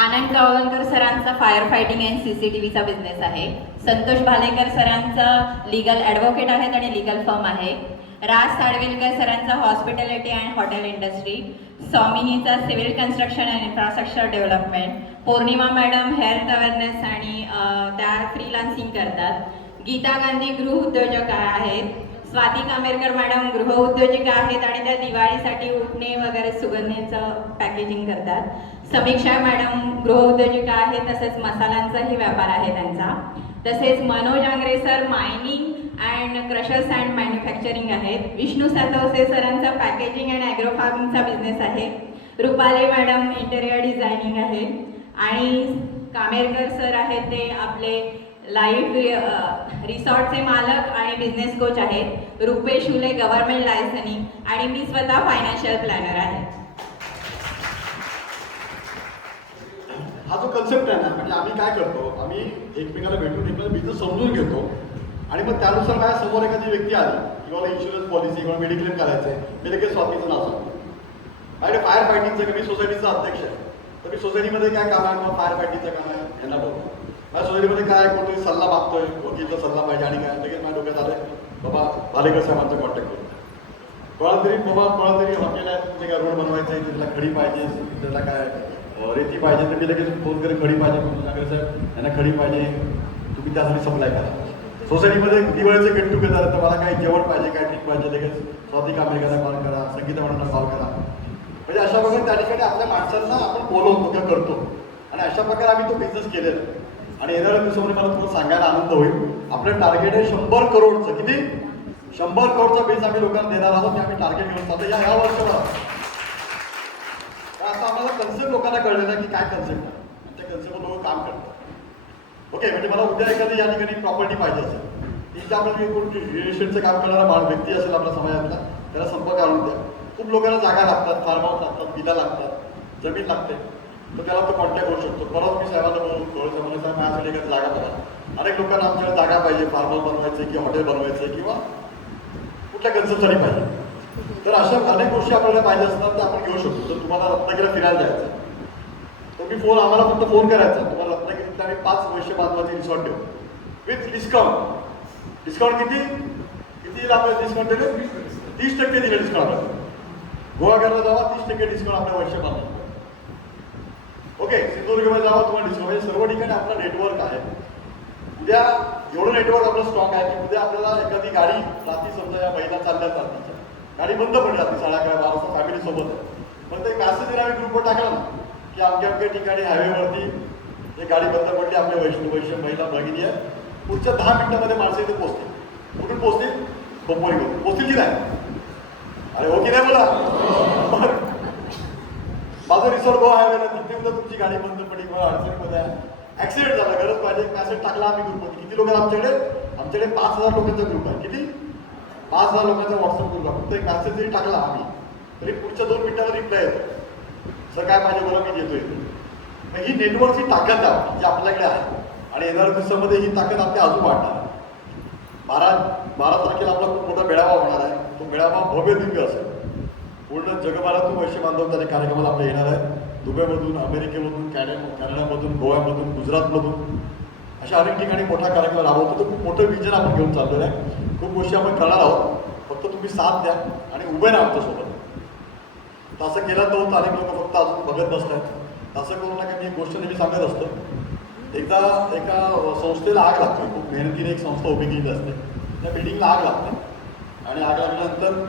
आनंद गावलकर सरांचा फायर फायटिंग अँड CCTVचा बिझनेस आहे. संतोष भालेकर सरांचा लीगल ॲडव्होकेट आहेत आणि लीगल फर्म आहे. राज साळवेलकर सरांचा हॉस्पिटॅलिटी अँड हॉटेल इंडस्ट्री. स्वामिनीचा civil construction and infrastructure development. Pournima madam health awareness आणि त्या फ्रीलान्सिंग करतात. गीता गांधी गृह उद्योजक आहेत. स्वाती कामेरकर मॅडम गृह उद्योजिका आहेत आणि त्या दिवाळीसाठी उठणे वगैरे सुगंधीचं पॅकेजिंग करतात. समीक्षा मॅडम गृह उद्योजिका आहेत, तसेच मसाल्यांचाही व्यापार आहे त्यांचा. तसेच Manoj Angre sir mining and crushers and manufacturing आहेत. विष्णू सातवसे सरांचा पॅकेजिंग अँड ॲग्रो फार्मिंगचा बिझनेस आहे. रुपाली मॅडम इंटेरियर डिझायनिंग आहे. आणि कामेरकर सर आहेत ते आपले लाईफ रिसॉर्टचे मालक आणि बिझनेस कोच आहेत. रुपेश हुले गव्हर्नमेंट लायसनिंग आणि मी स्वतः फायनान्शियल प्लॅनर आहे. हा जो कन्सेप्ट आहे ना म्हणजे आम्ही काय करतो आम्ही एकमेकाला भेटून एकमेकाला बिझनेस समजून घेतो आणि मग त्यानुसार माझ्या समोर एखादी व्यक्ती आली किंवा इन्शुरन्स पॉलिसी किंवा मेडिक्लेम करायचं आहे ते लगेच स्वातीचं नाव सांगतो. माझ्याकडे फायर फायटिंगचं मी सोसायटीचा अध्यक्ष आहे तर मी सोसायटीमध्ये काय काम आहे किंवा फायर फायटिंगचं काम आहे यांना बघतो. माझ्या सोसायटीमध्ये काय कोणतरी सल्ला मागतोय वकीलचा सल्ला पाहिजे आणि काय लगेच माझ्या डोक्यात आलं बाबा भालेकर साहेबांचा कॉन्टॅक्ट करू. कोणाला तरी हॉटेल आहे, तिथे काय रोड बनवायचं आहे, त्याला खडी पाहिजे, त्याला काय रेती पाहिजे, तर मी लगेच फोन करेन खडी पाहिजे म्हणून नगर साहेब यांना खडी पाहिजे, तुम्ही त्यासाठी सप्लाय करा. सोसायटीमध्ये दिवाळीचे गेट टुगेदर, तर मला काही जेवण पाहिजे, काय ठीक पाहिजे, लगेच स्वाती कांबळेकरांना कॉल करा, संगीता मॅडमला कॉल करा. म्हणजे अशा प्रकारे त्या ठिकाणी आपल्या माणसांना आपण बोलवतो किंवा करतो आणि अशा प्रकारे आम्ही तो बिझनेस केलेला. आणि येणाऱ्या दिवसामध्ये मला तुम्हाला सांगायला आनंद होईल, आपलं टार्गेट आहे 100 करोडचं. किती? 100 करोडचा बेस आम्ही लोकांना देणार आहोत, आम्ही टार्गेट घेऊन चालतो या वर्षभरात. आता आम्हाला कन्सेप्ट लोकांना कळलेलं की काय कन्सेप्ट आहे आणि त्या कन्सेप्टवर लोक काम करतात. ओके, म्हणजे मला उद्या एखादी या ठिकाणी प्रॉपर्टी पाहिजे असेल, तिच्या आपल्याला कोण रिअल इस्टेटचं काम करणारा व्यक्ती असेल आपल्या समाजातला, त्याला संपर्क आणून द्या. खूप लोकांना जागा लागतात, फार्म हाऊस लागतात, विला लागतात, जमीन लागते, तर त्याला तो कॉन्टॅक्ट करू शकतो. परत मी साहेबांना बोलू साहेब माझ्यासाठी एखादी जागा बघा. अनेक लोकांना आमच्याकडे जागा पाहिजे, फार्म हाऊस बनवायचे किंवा हॉटेल बनवायचं किंवा कुठल्या कन्सेप्टसाठी पाहिजे. तर अशा अनेक गोष्टी आपल्याला पाहिजे असतात त्या आपण घेऊ शकतो. जर तुम्हाला रत्नागिरीला फिरायला जायचं तर मी आम्हाला फक्त फोन करायचा, तुम्हाला रत्नागिरीत आम्ही 5 वर्ष बांधवाची रिसॉर्ट देऊ विथ डिस्काउंट. डिस्काउंट किती आपल्याला डिस्काउंट दिले? 30% दिले डिस्काउंट आपल्याला. गोवाघरला जावा 30% डिस्काउंट आपल्या वर्ष बांधवा. ओके, सिंधुदुर्गमध्ये जावा तुम्हाला डिस्काउंट. म्हणजे सर्व ठिकाणी आपला नेटवर्क आहे. उद्या एवढं नेटवर्क आपलं स्ट्रॉंग आहे की उद्या आपल्याला एखादी गाडी रात्री समजा या महिला चालल्या रात्रीच्या गाडी बंद पडली रात्री 11:30 12 फॅमिली सोबत आहे, पण ते मेसेज आम्ही ग्रुपवर टाकला ना की अमक्या ठिकाणी हायवेवरती एक गाडी बंद पडली, आपल्या वैष्णव महिला भगिनी आहे, पुढच्या 10 मिनिटामध्ये माणसं इथे पोहोचतील. कुठून पोहोचतील? खोपोलीकडून पोहोचतील की नाही? अरे हो की नाही बोला. माझं रिसॉर्ट गोवा हायवेला, तिथे उद्या तुमची गाडी बंद पडली किंवा अडचणीमध्ये ऍक्सिडेंट झाला, गरज पाहिजे, एक मेसेज टाकला आम्ही ग्रुपमध्ये. किती लोक आमच्याकडे 5,000 लोकांचा ग्रुप आहे. किती? 5,000 लोकांचा व्हॉट्सअप ग्रुप आहे. फक्त एक मेसेज जरी टाकला आम्ही तरी पुढच्या 2 मिनिटाला रिप्लाय येतो, सर काय पाहिजे बोला मी देतो इथे. मग ही नेटवर्कची ताकद आहे जी आपल्याकडे आहे आणि येणाऱ्या दिवसामध्ये ही ताकद आपल्या अजून वाढणार आहे. 12 तारखेला आपला खूप मोठा मेळावा होणार आहे. तो मेळावा भव्य दिव्य असेल. पूर्ण जगभरातून वैश्य बांधवताना कार्यक्रमाला आपल्या येणार आहे. दुबईमधून, अमेरिकेमधून, कॅनडामधून, गोव्यामधून, गुजरातमधून अशा अनेक ठिकाणी मोठा कार्यक्रम राबवतो. तो खूप मोठं विजन आपण घेऊन चाललेलं आहे. खूप गोष्टी आपण करणार आहोत. फक्त तुम्ही साथ द्या आणि उभे राहा आमच्यासोबत. तसं केलं तर होतं. अनेक लोक फक्त अजून बघत बसतात. तसं करू नका. मी एक गोष्ट नेहमी सांगत असतो. एकदा एका संस्थेला आग लागते. खूप मेहनतीने एक संस्था उभी केली असते. त्या बिल्डिंगला आग लागते आणि आग लागल्यानंतर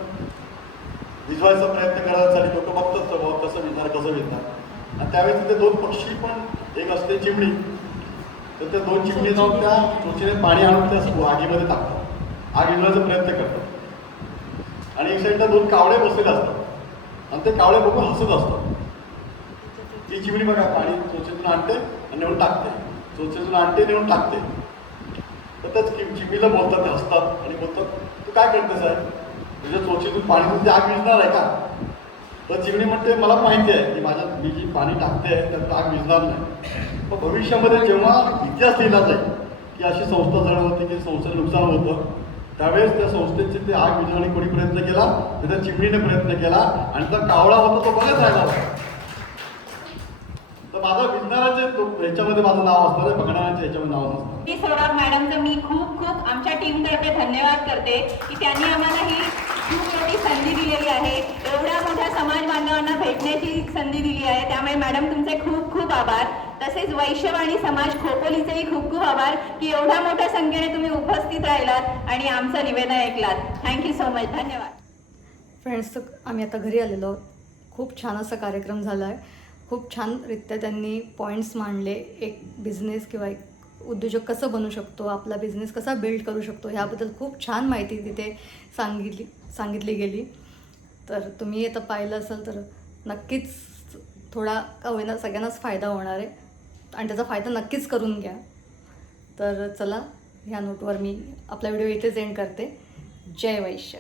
विझवायचा प्रयत्न करायसाठी लोक बघतात कसं विझणार. आणि त्यावेळेस तिथे 2 पक्षी पण, एक असते चिमणी, तर त्या 2 चिमणी जाऊन त्या चोचीने पाणी आणून त्या आगीमध्ये टाकतात. आग विझवायचा प्रयत्न करतात आणि एक साईडला 2 कावळे बसलेले असतात आणि ते कावळे बघून हसत असतात. ती चिमणी बघा पाणी चोचीतून आणते आणि नेऊन टाकते, चोचीतून आणते नेऊन टाकते. तर त्या चिमणीला बोलतात, ते हसतात आणि बोलतात तू काय करतेस आहे, तुझ्या चोचीतून पाणी तुझी आग विझणार आहे का? तर चिमणी म्हणते मला माहिती आहे की मी जी पाणी टाकते त्यात आग विझणार नाही. पण भविष्यामध्ये जेव्हा इतिहास लिहिला जाईल की अशी संस्था जळ होती की संस्थेला नुकसान होतं, त्यावेळेस त्या संस्थेचे ते आग विझवण्यासाठी कोणी प्रयत्न केला तर त्या चिमणीने प्रयत्न केला आणि त्या कावळा होता तो बघत राहिला होता. तर माझा विज्ञानाचे ह्याच्यामध्ये माझं नाव असणार आहे, बघणाऱ्यांच्या ह्याच्यामध्ये नाव नसणार. मी सोडा मॅडमचं मी खूप आमच्या टीमतर्फे धन्यवाद करते की त्यांनी आम्हाला ही खूप मोठी संधी दिलेली आहे. एवढ्या मोठ्या समाज बांधवांना भेटण्याची संधी दिली आहे. त्यामुळे मॅडम तुमचे खूप आभार. तसेच वैश्यवाणी समाज खोपोलीचेही खूप आभार की एवढ्या मोठ्या संख्येने तुम्ही उपस्थित राहिलात आणि आमचं निवेदन ऐकलात. Thank you so much. धन्यवाद. फ्रेंड्स, आम्ही आता घरी आलेलो आहोत. खूप छान असा कार्यक्रम झाला आहे. खूप छानरित्या त्यांनी पॉईंट्स मांडले. एक बिझनेस किंवा एक उद्योजक कसं बनू शकतो, आपला बिझनेस कसा बिल्ड करू शकतो, ह्याबद्दल खूप छान माहिती तिथे सांगितली गेली. तर तुम्ही आता पाहिलं असेल तर नक्कीच थोडा का होईना सगळ्यांनाच फायदा होणार आहे आणि त्याचा फायदा नक्कीच करून घ्या. तर चला, ह्या नोटवर मी आपला व्हिडिओ इथेच एंड करते. जय वैश्य.